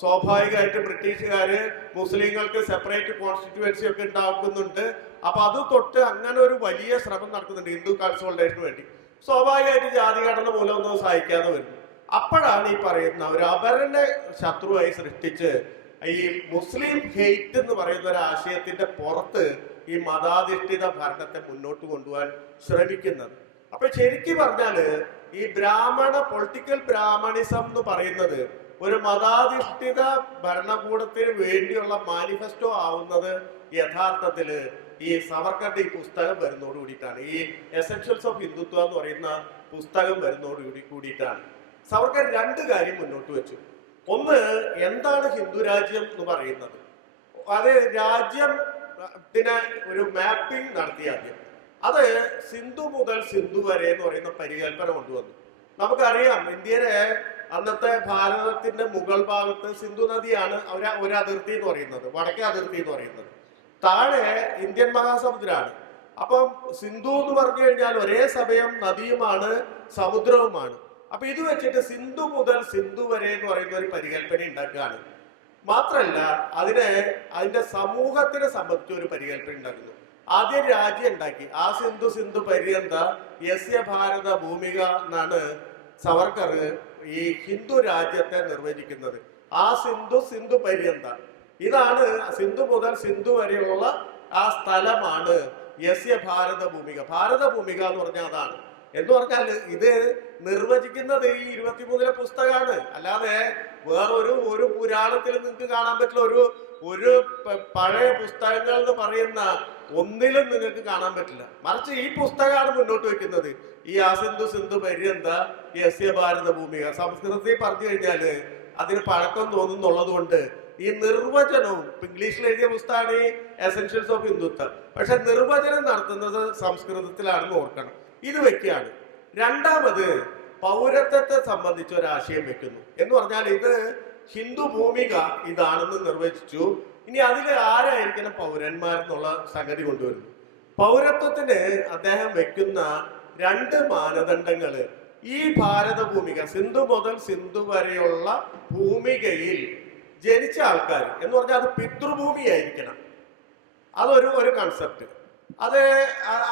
സ്വാഭാവികമായിട്ട് ബ്രിട്ടീഷുകാര് മുസ്ലിങ്ങൾക്ക് സെപ്പറേറ്റ് കോൺസ്റ്റിറ്റ്യുവൻസി ഒക്കെ ഉണ്ടാക്കുന്നുണ്ട്. അപ്പൊ അത് തൊട്ട് അങ്ങനെ ഒരു വലിയ ശ്രമം നടക്കുന്നുണ്ട് ഹിന്ദു കൺസോൾട്ടേഷന് വേണ്ടി. സ്വാഭാവികമായിട്ട് ജാതിഘടന മൂലം ഒന്നും സഹായിക്കാതെ വരുന്നു. അപ്പോഴാണ് ഈ പറയുന്ന ഒരു അപരനെ ശത്രുവായി സൃഷ്ടിച്ച് ഈ മുസ്ലിം ഹെയ്റ്റ് എന്ന് പറയുന്ന ഒരു ആശയത്തിന്റെ പുറത്ത് ഈ മതാധിഷ്ഠിത ഭരണത്തെ മുന്നോട്ട് കൊണ്ടുപോകാൻ ശ്രമിക്കുന്നത്. അപ്പൊ ശരിക്കും പറഞ്ഞാല് ഈ പൊളിറ്റിക്കൽ ബ്രാഹ്മണിസം എന്ന് പറയുന്നത് ഒരു മതാധിഷ്ഠിത ഭരണകൂടത്തിന് വേണ്ടിയുള്ള മാനിഫെസ്റ്റോ ആവുന്നത് യഥാർത്ഥത്തില് ഈ സവർക്കറുടെ ഈ പുസ്തകം വരുന്നതോട് കൂടിയിട്ടാണ്. ഈ എസെൻഷ്യൽസ് ഓഫ് ഹിന്ദുത്വ എന്ന് പറയുന്ന പുസ്തകം വരുന്നതോട് കൂടിയിട്ടാണ് സവർക്കർ 2 കാര്യം മുന്നോട്ട് വെച്ചു. ഒന്ന്, എന്താണ് ഹിന്ദു രാജ്യം എന്ന് പറയുന്നത്? അത് രാജ്യത്തിന് ഒരു മാപ്പിംഗ് നടത്തി ആദ്യം. അത് സിന്ധു മുതൽ സിന്ധു വരെ എന്ന് പറയുന്ന പരികല്പന കൊണ്ടുവന്നു. നമുക്കറിയാം ഇന്ത്യയിലെ അന്നത്തെ ഭാരതത്തിന്റെ മുകൾ ഭാഗത്ത് സിന്ധു നദിയാണ് ഒരു അതിർത്തി എന്ന് പറയുന്നത്, വടക്കേ അതിർത്തി എന്ന് പറയുന്നത്. താഴെ ഇന്ത്യൻ മഹാസമുദ്രമാണ്. അപ്പം സിന്ധു എന്ന് പറഞ്ഞു കഴിഞ്ഞാൽ ഒരേ സമയം നദിയുമാണ് സമുദ്രവുമാണ്. അപ്പൊ ഇത് വെച്ചിട്ട് സിന്ധു മുതൽ സിന്ധു വരെ എന്ന് പറയുന്ന ഒരു പരികല്പന ഉണ്ടാക്കുകയാണ്. മാത്രല്ല അതിന്റെ സമൂഹത്തിനെ സംബന്ധിച്ച് ഒരു പരികല്പന ഉണ്ടാക്കുന്നു. ആദ്യം രാജ്യം ഉണ്ടാക്കി. ആ സിന്ധു സിന്ധു പര്യന്ത യസ്യ ഭാരത ഭൂമിക എന്നാണ് സവർക്കർ ഈ ഹിന്ദു രാജ്യത്തെ നിർവചിക്കുന്നത്. ആ സിന്ധു സിന്ധു പര്യന്ത, ഇതാണ് സിന്ധു മുതൽ സിന്ധു വരെയുള്ള ആ സ്ഥലമാണ് യസ്യ ഭാരത ഭൂമിക. ഭാരത ഭൂമിക എന്ന് പറഞ്ഞാൽ അതാണ്. എന്ന് പറഞ്ഞാൽ ഇത് നിർവചിക്കുന്നത് ഈ 23 പുസ്തകമാണ്. അല്ലാതെ വേറൊരു പുരാണത്തിൽ നിങ്ങൾക്ക് കാണാൻ പറ്റില്ല. ഒരു പഴയ പുസ്തകങ്ങൾ എന്ന് പറയുന്ന ഒന്നിലും നിങ്ങൾക്ക് കാണാൻ പറ്റില്ല. മറിച്ച് ഈ പുസ്തകമാണ് മുന്നോട്ട് വെക്കുന്നത്. ഈ ആ സിന്ധു സിന്ധു പര്യന്ത യസ്യ ഭാരത ഭൂമിക. സംസ്കൃതത്തിൽ പറഞ്ഞു കഴിഞ്ഞാല് അതിന് പഴക്കം തോന്നുന്നുള്ളത് കൊണ്ട് ഈ നിർവചനവും ഇംഗ്ലീഷിൽ എഴുതിയ പുസ്തകമാണ് ഈ എസെൻഷ്യൽസ് ഓഫ് ഹിന്ദുത്വം. പക്ഷെ നിർവചനം നടത്തുന്നത് സംസ്കൃതത്തിലാണെന്ന് ഓർക്കണം. ഇത് വെക്കുകയാണ്. രണ്ടാമത് പൗരത്വത്തെ സംബന്ധിച്ച ഒരു ആശയം വെക്കുന്നു. എന്ന് പറഞ്ഞാൽ ഇത് ഹിന്ദു ഭൂമിക ഇതാണെന്ന് നിർവചിച്ചു. ഇനി അതിൽ ആരായിരിക്കണം പൗരന്മാരെന്നുള്ള സംഗതി കൊണ്ടുവരുന്നു. പൗരത്വത്തിന് അദ്ദേഹം വെക്കുന്ന 2 മാനദണ്ഡങ്ങള് ഈ ഭാരത ഭൂമിക സിന്ധു മുതൽ സിന്ധു വരെയുള്ള ഭൂമികയിൽ ജനിച്ച ആൾക്കാർ എന്ന് പറഞ്ഞാൽ അത് പിതൃഭൂമിയായിരിക്കണം. അതൊരു കൺസെപ്റ്റ്. അത്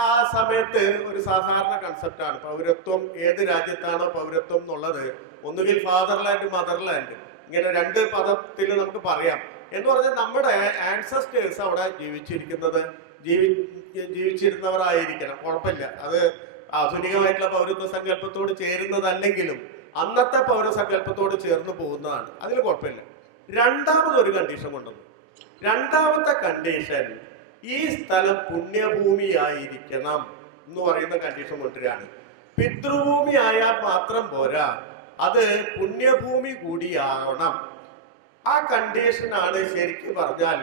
ആ സമയത്ത് ഒരു സാധാരണ കൺസെപ്റ്റാണ്. പൗരത്വം ഏത് രാജ്യത്താണോ പൗരത്വം എന്നുള്ളത് ഒന്നുകിൽ ഫാദർലാൻഡ് മദർലാൻഡ്, ഇങ്ങനെ 2 പദത്തിൽ നമുക്ക് പറയാം. എന്ന് പറഞ്ഞാൽ നമ്മുടെ ആൻസസ്റ്റേഴ്സ് അവിടെ ജീവിച്ചിരുന്നവരായിരിക്കണം. കുഴപ്പമില്ല, അത് ആധുനികമായിട്ടുള്ള പൗരത്വ സങ്കല്പത്തോട് ചേരുന്നതല്ലെങ്കിലും അന്നത്തെ പൗരസങ്കല്പത്തോട് ചേർന്ന് പോകുന്നതാണ്. അതിൽ കുഴപ്പമില്ല. രണ്ടാമതൊരു കണ്ടീഷൻ കൊണ്ടുവന്നു. രണ്ടാമത്തെ കണ്ടീഷൻ ഈ സ്ഥലം പുണ്യഭൂമിയായിരിക്കണം എന്ന് പറയുന്ന കണ്ടീഷൻ കൊണ്ടുവരികയാണ്. പിതൃഭൂമി ആയാൽ മാത്രം പോരാ, അത് പുണ്യഭൂമി കൂടിയാവണം. ആ കണ്ടീഷനാണ് ശരിക്കും പറഞ്ഞാൽ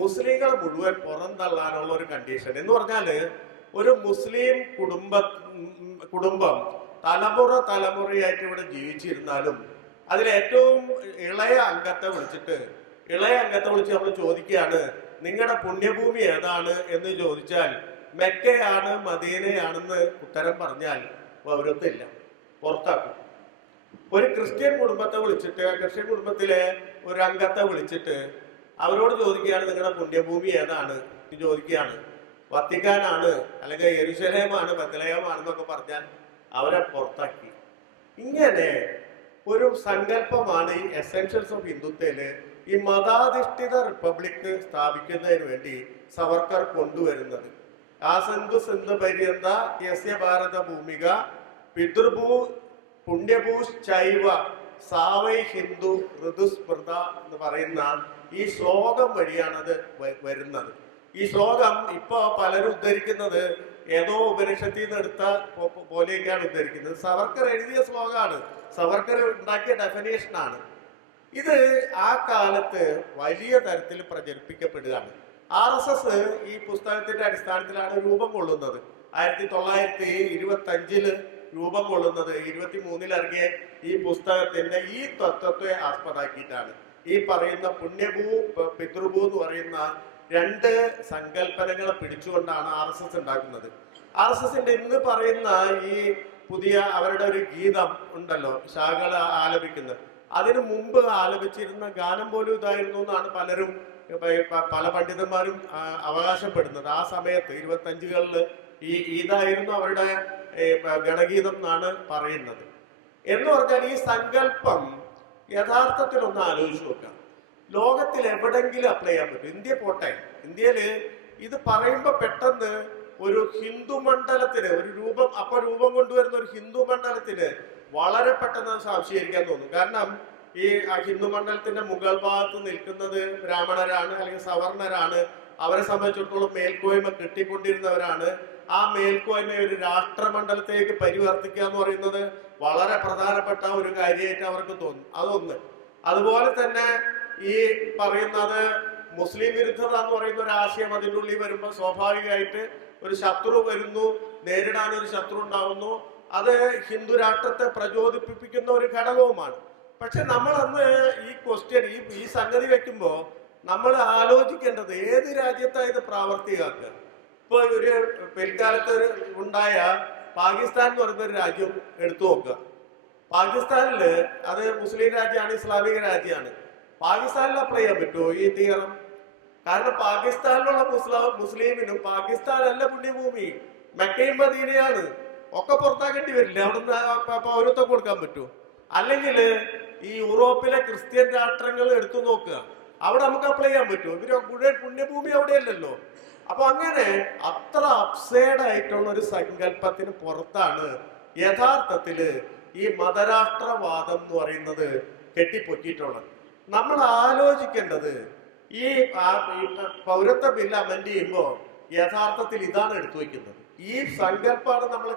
മുസ്ലിങ്ങൾ മുഴുവൻ പുറന്തള്ളാനുള്ള ഒരു കണ്ടീഷൻ. എന്ന് പറഞ്ഞാല് ഒരു മുസ്ലിം കുടുംബം തലമുറയായിട്ട് ഇവിടെ ജീവിച്ചിരുന്നാലും അതിലേറ്റവും ഇളയ അംഗത്തെ വിളിച്ച് നമ്മൾ ചോദിക്കുകയാണ്, നിങ്ങളുടെ പുണ്യഭൂമി ഏതാണ് എന്ന് ചോദിച്ചാൽ മെക്കയാണ് മദീനയാണെന്ന് ഉത്തരം പറഞ്ഞാൽ പൗരത്വമില്ല, പുറത്താക്കും. ഒരു ക്രിസ്ത്യൻ കുടുംബത്തെ വിളിച്ചിട്ട്, ക്രിസ്ത്യൻ കുടുംബത്തിലെ ഒരു അംഗത്തെ വിളിച്ചിട്ട് അവരോട് ചോദിക്കുകയാണ്, നിങ്ങളുടെ പുണ്യഭൂമി ഏതാണ് എന്ന് ചോദിക്കുകയാണ്. വത്തിക്കാനാണ് അല്ലെങ്കിൽ യെരുശലേമാണ് ബത്ലഹേമാണെന്നൊക്കെ പറഞ്ഞാൽ അവരെ പുറത്താക്കി. ഇങ്ങനെ ഒരു സങ്കല്പമാണ് ഈ എസെൻഷ്യൽസ് ഓഫ് ഹിന്ദുത്വയില് ഈ മതാധിഷ്ഠിത റിപ്പബ്ലിക് സ്ഥാപിക്കുന്നതിന് വേണ്ടി സവർക്കർ കൊണ്ടുവരുന്നത്. ആ സിന്ധു സിന്ധു പര്യന്ത യസ്യ ഭാരത ഭൂമിക പിതൃഭൂ പുണ്യഭൂശ്ചൈവ സാവൈ ഹിന്ദു ഋതുസ്മൃത എന്ന് പറയുന്ന ഈ ശ്ലോകം വഴിയാണ് അത് വരുന്നത്. ഈ ശ്ലോകം ഇപ്പൊ പലരും ഉദ്ധരിക്കുന്നത് ഏതോ ഉപനിഷത്തിൽ നിന്ന് എടുത്ത പോലെയൊക്കെയാണ് ഉദ്ധരിക്കുന്നത്. സവർക്കർ എഴുതിയ ശ്ലോകമാണ്, സവർക്കർ ഉണ്ടാക്കിയ ഡെഫിനേഷനാണ്. ഇത് ആ കാലത്ത് വലിയ തരത്തിൽ പ്രചരിപ്പിക്കപ്പെടുകയാണ്. RSS ഈ പുസ്തകത്തിന്റെ അടിസ്ഥാനത്തിലാണ് രൂപം കൊള്ളുന്നത്. 1925 രൂപം കൊള്ളുന്നത്. 23 ഇറങ്ങിയ ഈ പുസ്തകത്തിന്റെ ഈ തത്വത്തെ ആസ്പദമാക്കിയിട്ടാണ്. ഈ പറയുന്ന പുണ്യഭൂ പിതൃഭൂ എന്ന് പറയുന്ന 2 സങ്കല്പനങ്ങളെ പിടിച്ചുകൊണ്ടാണ് RSS ഉണ്ടാക്കുന്നത്. RSSന്റെ ഇന്ന് പറയുന്ന ഈ പുതിയ അവരുടെ ഒരു ഗീതം ഉണ്ടല്ലോ, ശാഖകൾ ആലപിക്കുന്നത്, അതിനു മുമ്പ് ആലപിച്ചിരുന്ന ഗാനം പോലും ഇതായിരുന്നു എന്നാണ് പല പണ്ഡിതന്മാരും അവകാശപ്പെടുന്നത്. ആ സമയത്ത് 25കളിൽ ഇതായിരുന്നു അവരുടെ ഗണഗീതം എന്നാണ് പറയുന്നത്. എന്ന് പറഞ്ഞാൽ ഈ സങ്കല്പം യഥാർത്ഥത്തിൽ ഒന്ന് ആലോചിച്ച് നോക്കാം. ലോകത്തിൽ എവിടെങ്കിലും അപ്ലൈ ചെയ്യാൻ പറ്റും. ഇന്ത്യ പോട്ടെ, ഇന്ത്യയില് ഇത് പറയുമ്പോൾ പെട്ടെന്ന് ഒരു ഹിന്ദു മണ്ഡലത്തിന് ഒരു രൂപം കൊണ്ടുവരുന്ന ഒരു ഹിന്ദു മണ്ഡലത്തിന് വളരെ പെട്ടെന്ന് സംശയിക്കാൻ തോന്നും. കാരണം ഈ ഹിന്ദു മണ്ഡലത്തിന്റെ മുകൾ ഭാഗത്ത് നിൽക്കുന്നത് ബ്രാഹ്മണരാണ് അല്ലെങ്കിൽ സവർണരാണ്. അവരെ സംബന്ധിച്ചിടത്തോളം മേൽക്കോയ്മ കിട്ടിക്കൊണ്ടിരുന്നവരാണ്. ആ മേൽക്കോയ്മ ഒരു രാഷ്ട്രമണ്ഡലത്തിലേക്ക് പരിവർത്തിക്കുക എന്ന് പറയുന്നത് വളരെ പ്രധാനപ്പെട്ട ഒരു കാര്യമായിട്ട് അവർക്ക് തോന്നും. അതൊന്ന്. അതുപോലെ തന്നെ ഈ പറയുന്നത് മുസ്ലിം വിരുദ്ധത എന്ന് പറയുന്ന ഒരു ആശയം അതിൻ്റെ ഉള്ളിൽ വരുമ്പോൾ സ്വാഭാവികമായിട്ട് ഒരു ശത്രു വരുന്നു, നേരിടാൻ ഒരു ശത്രു ഉണ്ടാവുന്നു. അത് ഹിന്ദു രാഷ്ട്രത്തെ പ്രചോദിപ്പിക്കുന്ന ഒരു ഘടകവുമാണ്. പക്ഷെ നമ്മൾ അന്ന് ഈ ക്വസ്റ്റ്യൻ ഈ സംഗതി വെക്കുമ്പോൾ നമ്മൾ ആലോചിക്കേണ്ടത് ഏത് രാജ്യത്താണ് ഇത് പ്രാവർത്തികമാക്കുക. ഇപ്പൊ ഒരു പിൽക്കാലത്ത് ഉണ്ടായ പാകിസ്ഥാൻ എന്ന് പറയുന്ന ഒരു രാജ്യം എടുത്തു നോക്കുക. പാകിസ്ഥാനില് അത് മുസ്ലിം രാജ്യമാണ്, ഇസ്ലാമിക രാജ്യമാണ്. പാകിസ്ഥാനിൽ അപ്ലൈ ചെയ്യാൻ പറ്റുമോ ഈ തിയറം? കാരണം പാകിസ്ഥാനിലുള്ള മുസ്ലിമിനും പാകിസ്ഥാനല്ല പുണ്യഭൂമി, മക്കയും മദീനയാണ്. ഒക്കെ പുറത്താക്കേണ്ടി വരില്ല, അവിടുന്ന് പൗരത്വം കൊടുക്കാൻ പറ്റുമോ? അല്ലെങ്കിൽ ഈ യൂറോപ്പിലെ ക്രിസ്ത്യൻ രാഷ്ട്രങ്ങൾ എടുത്തു നോക്കുക, അവിടെ നമുക്ക് അപ്ലൈ ചെയ്യാൻ പറ്റുമോ? ഇവര് മുഴുവൻ പുണ്യഭൂമി അവിടെയല്ലല്ലോ. അപ്പൊ അങ്ങനെ അത്ര അപ്സൈഡ് ആയിട്ടുള്ള ഒരു സങ്കല്പത്തിന് പുറത്താണ് യഥാർത്ഥത്തില് ഈ മതരാഷ്ട്രവാദം എന്ന് പറയുന്നത് കെട്ടിപ്പൊക്കിയിട്ടുള്ളത്. നമ്മൾ ആലോചിക്കേണ്ടത് ഈ പൗരത്വ ബില്ല് അമെൻഡ് ചെയ്യുമ്പോൾ യഥാർത്ഥത്തിൽ ഇതാണ് എടുത്തു വയ്ക്കുന്നത്. ഈ സങ്കല്പമാണ് നമ്മൾ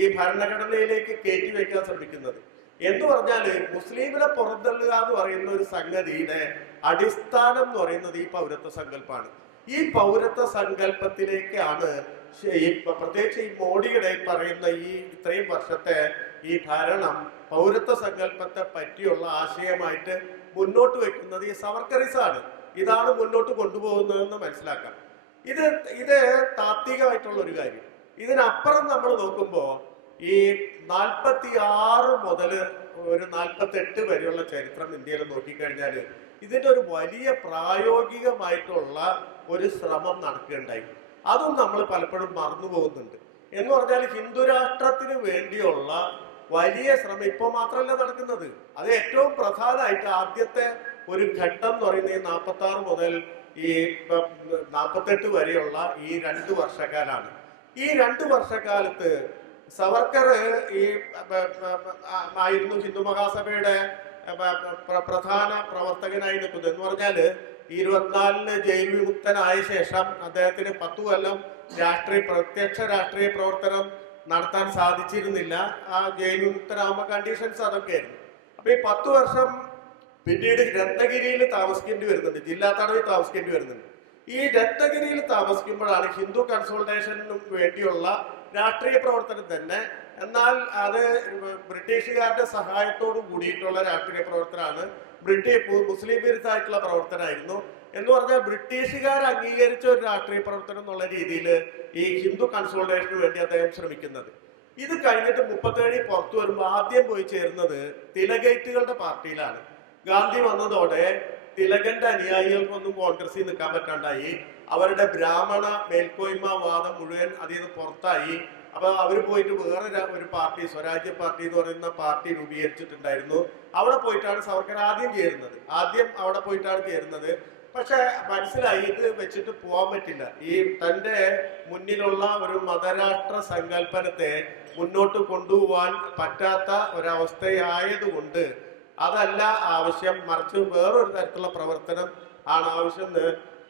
ഈ ഭരണഘടനയിലേക്ക് കയറ്റി വയ്ക്കാൻ ശ്രമിക്കുന്നത്. എന്ന് പറഞ്ഞാല് മുസ്ലിമിനെ പുറന്തള്ളുക എന്ന് പറയുന്ന ഒരു സംഗതിയുടെ അടിസ്ഥാനം എന്ന് പറയുന്നത് ഈ പൗരത്വ സങ്കല്പമാണ്. ഈ പൗരത്വ സങ്കല്പത്തിലേക്കാണ് പ്രത്യേകിച്ച് ഈ മോഡിയുടെ പറയുന്ന ഈ ഇത്രയും വർഷത്തെ ഈ ഭരണം പൗരത്വ സങ്കല്പത്തെ പറ്റിയുള്ള ആശയമായിട്ട് മുന്നോട്ട് വെക്കുന്നത് ഈ സവർക്കറിസാണ്. ഇതാണ് മുന്നോട്ട് കൊണ്ടുപോകുന്നതെന്ന് മനസ്സിലാക്കാം. ഇത് താത്വികമായിട്ടുള്ള ഒരു കാര്യം. ഇതിനപ്പുറം നമ്മൾ നോക്കുമ്പോൾ ഈ 46 മുതൽ ഒരു 48 വരെയുള്ള ചരിത്രം ഇന്ത്യയിൽ നോക്കിക്കഴിഞ്ഞാൽ ഇതിന്റെ ഒരു വലിയ പ്രായോഗികമായിട്ടുള്ള ഒരു ശ്രമം നടക്കുകയുണ്ടായി. അതും നമ്മൾ പലപ്പോഴും മറന്നു പോകുന്നുണ്ട്. എന്ന് പറഞ്ഞാൽ ഹിന്ദു രാഷ്ട്രത്തിന് വേണ്ടിയുള്ള വലിയ ശ്രമം ഇപ്പൊ മാത്രമല്ല നടക്കുന്നത്. അത് ഏറ്റവും പ്രധാനമായിട്ട് ആദ്യത്തെ ഒരു ഘട്ടം എന്ന് പറയുന്നത് ഈ 46 മുതൽ ഈ 48 വരെയുള്ള ഈ 2 വർഷക്കാലാണ്. ഈ 2 വർഷക്കാലത്ത് സവർക്കർ ഈ ആയിരുന്നു ഹിന്ദു മഹാസഭയുടെ പ്രധാന പ്രവർത്തകനായി നിൽക്കുന്നത്. എന്ന് പറഞ്ഞാല് 24-ന് ജയിൽ വിമുക്തനായ ശേഷം അദ്ദേഹത്തിന് 10 കൊല്ലം പ്രത്യക്ഷ രാഷ്ട്രീയ പ്രവർത്തനം നടത്താൻ സാധിച്ചിരുന്നില്ല. ആ ജയിൽ വിമുക്തനാകുമ്പോൾ കണ്ടീഷൻസ് അതൊക്കെയായിരുന്നു. അപ്പൊ ഈ 10 വർഷം പിന്നീട് രത്നഗിരിയിൽ താമസിക്കേണ്ടി വരുന്നുണ്ട്, ജില്ലാ തടവിൽ താമസിക്കേണ്ടി വരുന്നുണ്ട്. ഈ രത്നഗിരിയിൽ താമസിക്കുമ്പോഴാണ് ഹിന്ദു കൺസോൾട്ടേഷനും വേണ്ടിയുള്ള രാഷ്ട്രീയ പ്രവർത്തനം തന്നെ. എന്നാൽ അത് ബ്രിട്ടീഷുകാരുടെ സഹായത്തോട് കൂടിയിട്ടുള്ള രാഷ്ട്രീയ പ്രവർത്തനമാണ്. മുസ്ലിം വിരുദ്ധമായിട്ടുള്ള പ്രവർത്തനമായിരുന്നു. എന്ന് പറഞ്ഞാൽ ബ്രിട്ടീഷുകാർ അംഗീകരിച്ച ഒരു രാഷ്ട്രീയ പ്രവർത്തനം എന്നുള്ള രീതിയിൽ ഈ ഹിന്ദു കൺസോൾട്ടേഷന് വേണ്ടി അദ്ദേഹം ശ്രമിക്കുന്നത്. ഇത് കഴിഞ്ഞിട്ട് 37 പുറത്തു വരുമ്പോൾ ആദ്യം പോയി ചേരുന്നത് തിലകൈറ്റുകളുടെ പാർട്ടിയിലാണ്. ഗാന്ധി വന്നതോടെ തിലകന്റെ അനുയായികൾക്കൊന്നും കോൺഗ്രസിൽ നിൽക്കാൻ പറ്റാണ്ടായി. അവരുടെ ബ്രാഹ്മണ മേൽക്കോയ്മ വാദം മുഴുവൻ അതിൽ നിന്ന് പുറത്തായി. അപ്പൊ അവര് പോയിട്ട് വേറെ ഒരു പാർട്ടി, സ്വരാജ്യ പാർട്ടി എന്ന് പറയുന്ന പാർട്ടി രൂപീകരിച്ചിട്ടുണ്ടായിരുന്നു. അവിടെ പോയിട്ടാണ് സവർക്കർ ആദ്യം അവിടെ പോയിട്ടാണ് ചേരുന്നത്. പക്ഷെ മനസ്സിലായി ഇത് വെച്ചിട്ട് പോകാൻ പറ്റില്ല. ഈ തന്റെ മുന്നിലുള്ള ഒരു മതരാഷ്ട്ര സങ്കല്പനത്തെ മുന്നോട്ട് കൊണ്ടുപോകാൻ പറ്റാത്ത ഒരവസ്ഥയായതുകൊണ്ട് അതല്ല ആവശ്യം, മറിച്ച് വേറൊരു തരത്തിലുള്ള പ്രവർത്തനം ആണ് ആവശ്യം എന്ന്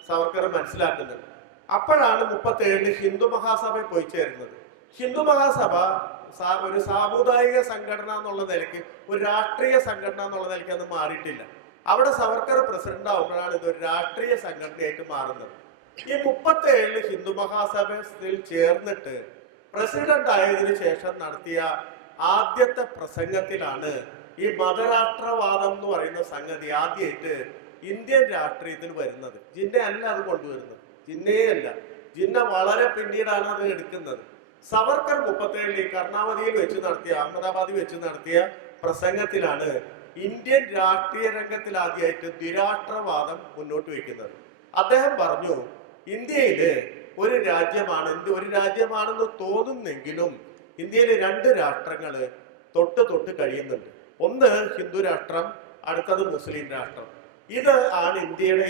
സവർക്കർ മനസ്സിലാക്കുന്നത്. അപ്പോഴാണ് 37-ന് ഹിന്ദു മഹാസഭയിൽ പോയി ചേരുന്നത്. ഹിന്ദു മഹാസഭ ഒരു സാമുദായിക സംഘടന എന്നുള്ള നിലയ്ക്ക്, ഒരു രാഷ്ട്രീയ സംഘടന എന്നുള്ള നിലയ്ക്ക് അത് മാറിയിട്ടില്ല. അവിടെ സവർക്കർ പ്രസിഡന്റ് ആവുമ്പോഴാണ് ഇതൊരു രാഷ്ട്രീയ സംഘടനയായിട്ട് മാറുന്നത്. ഈ 37-ന് ഹിന്ദു മഹാസഭയിൽ ചേർന്നിട്ട് പ്രസിഡന്റ് ആയതിനു ശേഷം നടത്തിയ ആദ്യത്തെ പ്രസംഗത്തിലാണ് ഈ മതരാഷ്ട്രവാദം എന്ന് പറയുന്ന സംഗതി ആദ്യമായിട്ട് ഇന്ത്യൻ രാഷ്ട്രീയത്തിൽ വരുന്നത്. ജിന്നയല്ല അത് കൊണ്ടുവരുന്നത്, ജിന്നയല്ല, ജിന്ന വളരെ പിന്നീടാണ് അത് എടുക്കുന്നത്. സവർക്കർ 37-ൽ കർണാവതിയിൽ വെച്ച് നടത്തിയ, അഹമ്മദാബാദിൽ വെച്ച് നടത്തിയ പ്രസംഗത്തിലാണ് ഇന്ത്യൻ രാഷ്ട്രീയ രംഗത്തിൽ ആദ്യമായിട്ട് ദ്വിരാഷ്ട്രവാദം മുന്നോട്ട് വയ്ക്കുന്നത്. അദ്ദേഹം പറഞ്ഞു, ഇന്ത്യയില് ഒരു രാജ്യമാണെന്ന് തോന്നുന്നെങ്കിലും ഇന്ത്യയിൽ 2 രാഷ്ട്രങ്ങള് തൊട്ട് കഴിയുന്നുണ്ട്. ഒന്ന് ഹിന്ദു രാഷ്ട്രം, അടുത്തത് മുസ്ലിം രാഷ്ട്രം. ഇത് ആണ് ഇന്ത്യയുടെ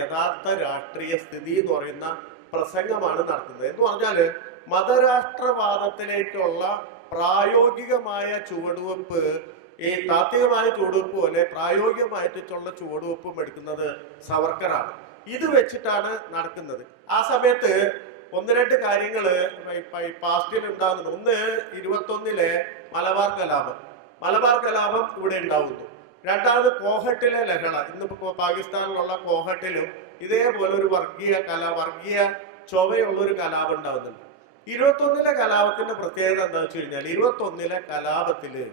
യഥാർത്ഥ രാഷ്ട്രീയ സ്ഥിതി എന്ന് പറയുന്ന പ്രസംഗമാണ് നടത്തുന്നത്. എന്ന് പറഞ്ഞാല് മതരാഷ്ട്രവാദത്തിലേക്കുള്ള പ്രായോഗികമായ ചുവടുവെപ്പ്, ഈ താത്വികമായ ചുവടുവെപ്പ് പോലെ പ്രായോഗികമായിട്ടുള്ള ചുവടുവെപ്പും എടുക്കുന്നത് സവർക്കറാണ്. ഇത് വെച്ചിട്ടാണ് നടക്കുന്നത്. ആ സമയത്ത് 1-2 കാര്യങ്ങള് പാസ്റ്റിൽ ഉണ്ടാകുന്നുണ്ട്. ഒന്ന് 21-ലെ മലബാർ കലാപം ഇവിടെ ഉണ്ടാവുന്നു. രണ്ടാമത് കോഹട്ടിലെ ലഹള, ഇന്നിപ്പോ പാകിസ്ഥാനിലുള്ള കോഹട്ടിലും ഇതേപോലെ ഒരു വർഗീയ ചൊവ്വയുള്ള ഒരു കലാപം ഉണ്ടാവുന്നുണ്ട്. 21-ലെ കലാപത്തിന്റെ പ്രത്യേകത എന്താ വെച്ച് കഴിഞ്ഞാൽ, 21-ലെ കലാപത്തില്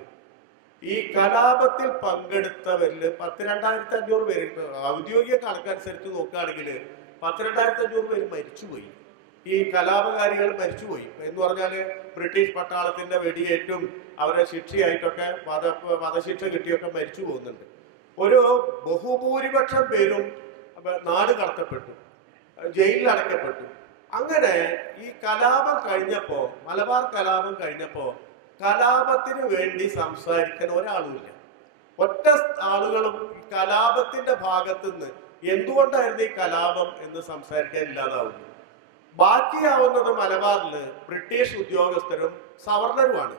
ഈ കലാപത്തിൽ പങ്കെടുത്തവരില് 12,500 പേര്, ഔദ്യോഗിക കണക്കനുസരിച്ച് നോക്കുകയാണെങ്കിൽ 12,500 പേര് മരിച്ചുപോയി. ഈ കലാപകാരികൾ മരിച്ചുപോയി എന്ന് പറഞ്ഞാൽ ബ്രിട്ടീഷ് പട്ടാളത്തിന്റെ വെടിയേറ്റും അവരെ ശിക്ഷയായിട്ടൊക്കെ വധശിക്ഷ കിട്ടിയൊക്കെ മരിച്ചു പോകുന്നുണ്ട്. ഒരു ബഹുഭൂരിപക്ഷം പേരും നാട് കടത്തപ്പെട്ടു, ജയിലിൽ അടയ്ക്കപ്പെട്ടു. അങ്ങനെ ഈ കലാപം കഴിഞ്ഞപ്പോ, മലബാർ കലാപം കഴിഞ്ഞപ്പോ കലാപത്തിന് വേണ്ടി സംസാരിക്കാൻ ഒരാളുമില്ല. ഒറ്റ ആളുകളും കലാപത്തിന്റെ ഭാഗത്തുനിന്ന് എന്തുകൊണ്ടായിരുന്നു ഈ കലാപം എന്ന് സംസാരിക്കാൻ ഇല്ലാതാവുന്നു. ബാക്കിയാവുന്നത് മലബാറിൽ ബ്രിട്ടീഷ് ഉദ്യോഗസ്ഥരും സവർണരുമാണ്.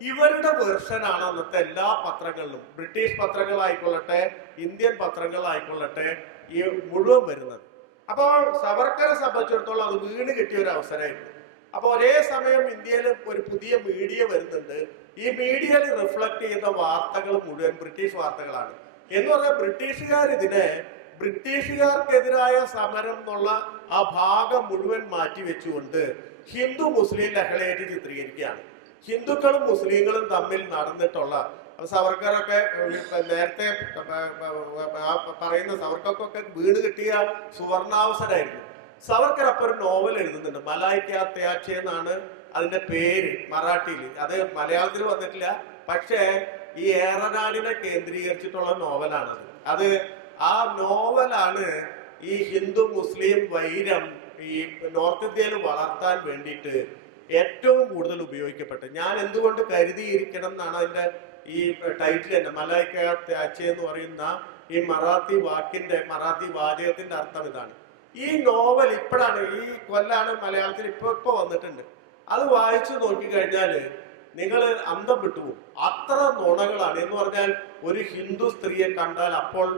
ഇവരുടെ വെർഷനാണ് അന്നത്തെ എല്ലാ പത്രങ്ങളിലും, ബ്രിട്ടീഷ് പത്രങ്ങളായിക്കൊള്ളട്ടെ ഇന്ത്യൻ പത്രങ്ങളായിക്കൊള്ളട്ടെ, ഈ മുഴുവൻ വരുന്നത്. അപ്പോൾ സവർക്കറെ സംബന്ധിച്ചിടത്തോളം അത് വീണ് കിട്ടിയ ഒരു അവസരമായിരുന്നു. അപ്പൊ ഒരേ സമയം ഇന്ത്യയിൽ ഒരു പുതിയ മീഡിയ വരുന്നുണ്ട്. ഈ മീഡിയയിൽ റിഫ്ലക്ട് ചെയ്യുന്ന വാർത്തകൾ മുഴുവൻ ബ്രിട്ടീഷ് വാർത്തകളാണ്. എന്ന് പറഞ്ഞാൽ ബ്രിട്ടീഷുകാർ ഇതിനെ ബ്രിട്ടീഷുകാർക്കെതിരായ സമരം എന്നുള്ള ആ ഭാഗം മുഴുവൻ മാറ്റിവെച്ചുകൊണ്ട് ഹിന്ദു മുസ്ലിം ലഹളയായിട്ട് ചിത്രീകരിക്കുകയാണ്. ഹിന്ദുക്കളും മുസ്ലിങ്ങളും തമ്മിൽ നടന്നിട്ടുള്ള, സവർക്കറൊക്കെ നേരത്തെ പറയുന്ന സവർക്കൊക്കെ വീട് കിട്ടിയ സുവർണാവസരമായിരുന്നു. സവർക്കർ അപ്പൊ ഒരു നോവൽ എഴുതുന്നുണ്ട്, മലായിക്ക ത്യാച്ചെ എന്നാണ് അതിന്റെ പേര് മറാഠിയിൽ. അത് മലയാളത്തിൽ വന്നിട്ടില്ല, പക്ഷേ ഈ ഏറനാടിനെ കേന്ദ്രീകരിച്ചിട്ടുള്ള നോവലാണത്. അത് ആ നോവലാണ് ഈ ഹിന്ദു മുസ്ലിം വൈരം ഈ നോർത്ത് ഇന്ത്യയിൽ വളർത്താൻ വേണ്ടിയിട്ട് ഏറ്റവും കൂടുതൽ ഉപയോഗിക്കപ്പെട്ടത്. ഞാൻ എന്തുകൊണ്ട് കരുതിയിരിക്കണം എന്നാണ് അതിന്റെ ഈ ടൈറ്റിൽ തന്നെ. മലായിക്ക ത്യാച്ചെ എന്ന് പറയുന്ന ഈ മറാത്തി വാചകത്തിന്റെ അർത്ഥം ഇതാണ്. ഈ നോവൽ ഇപ്പോഴാണ്, ഈ കൊല്ലാണ് മലയാളത്തിൽ ഇപ്പൊ വന്നിട്ടുണ്ട്. അത് വായിച്ചു നോക്കിക്കഴിഞ്ഞാല് നിങ്ങൾ അന്തം വിട്ടുപോകും. അത്ര നുണകളാണ്. എന്ന് പറഞ്ഞാൽ ഒരു ഹിന്ദു സ്ത്രീയെ കണ്ടാൽ അപ്പോൾ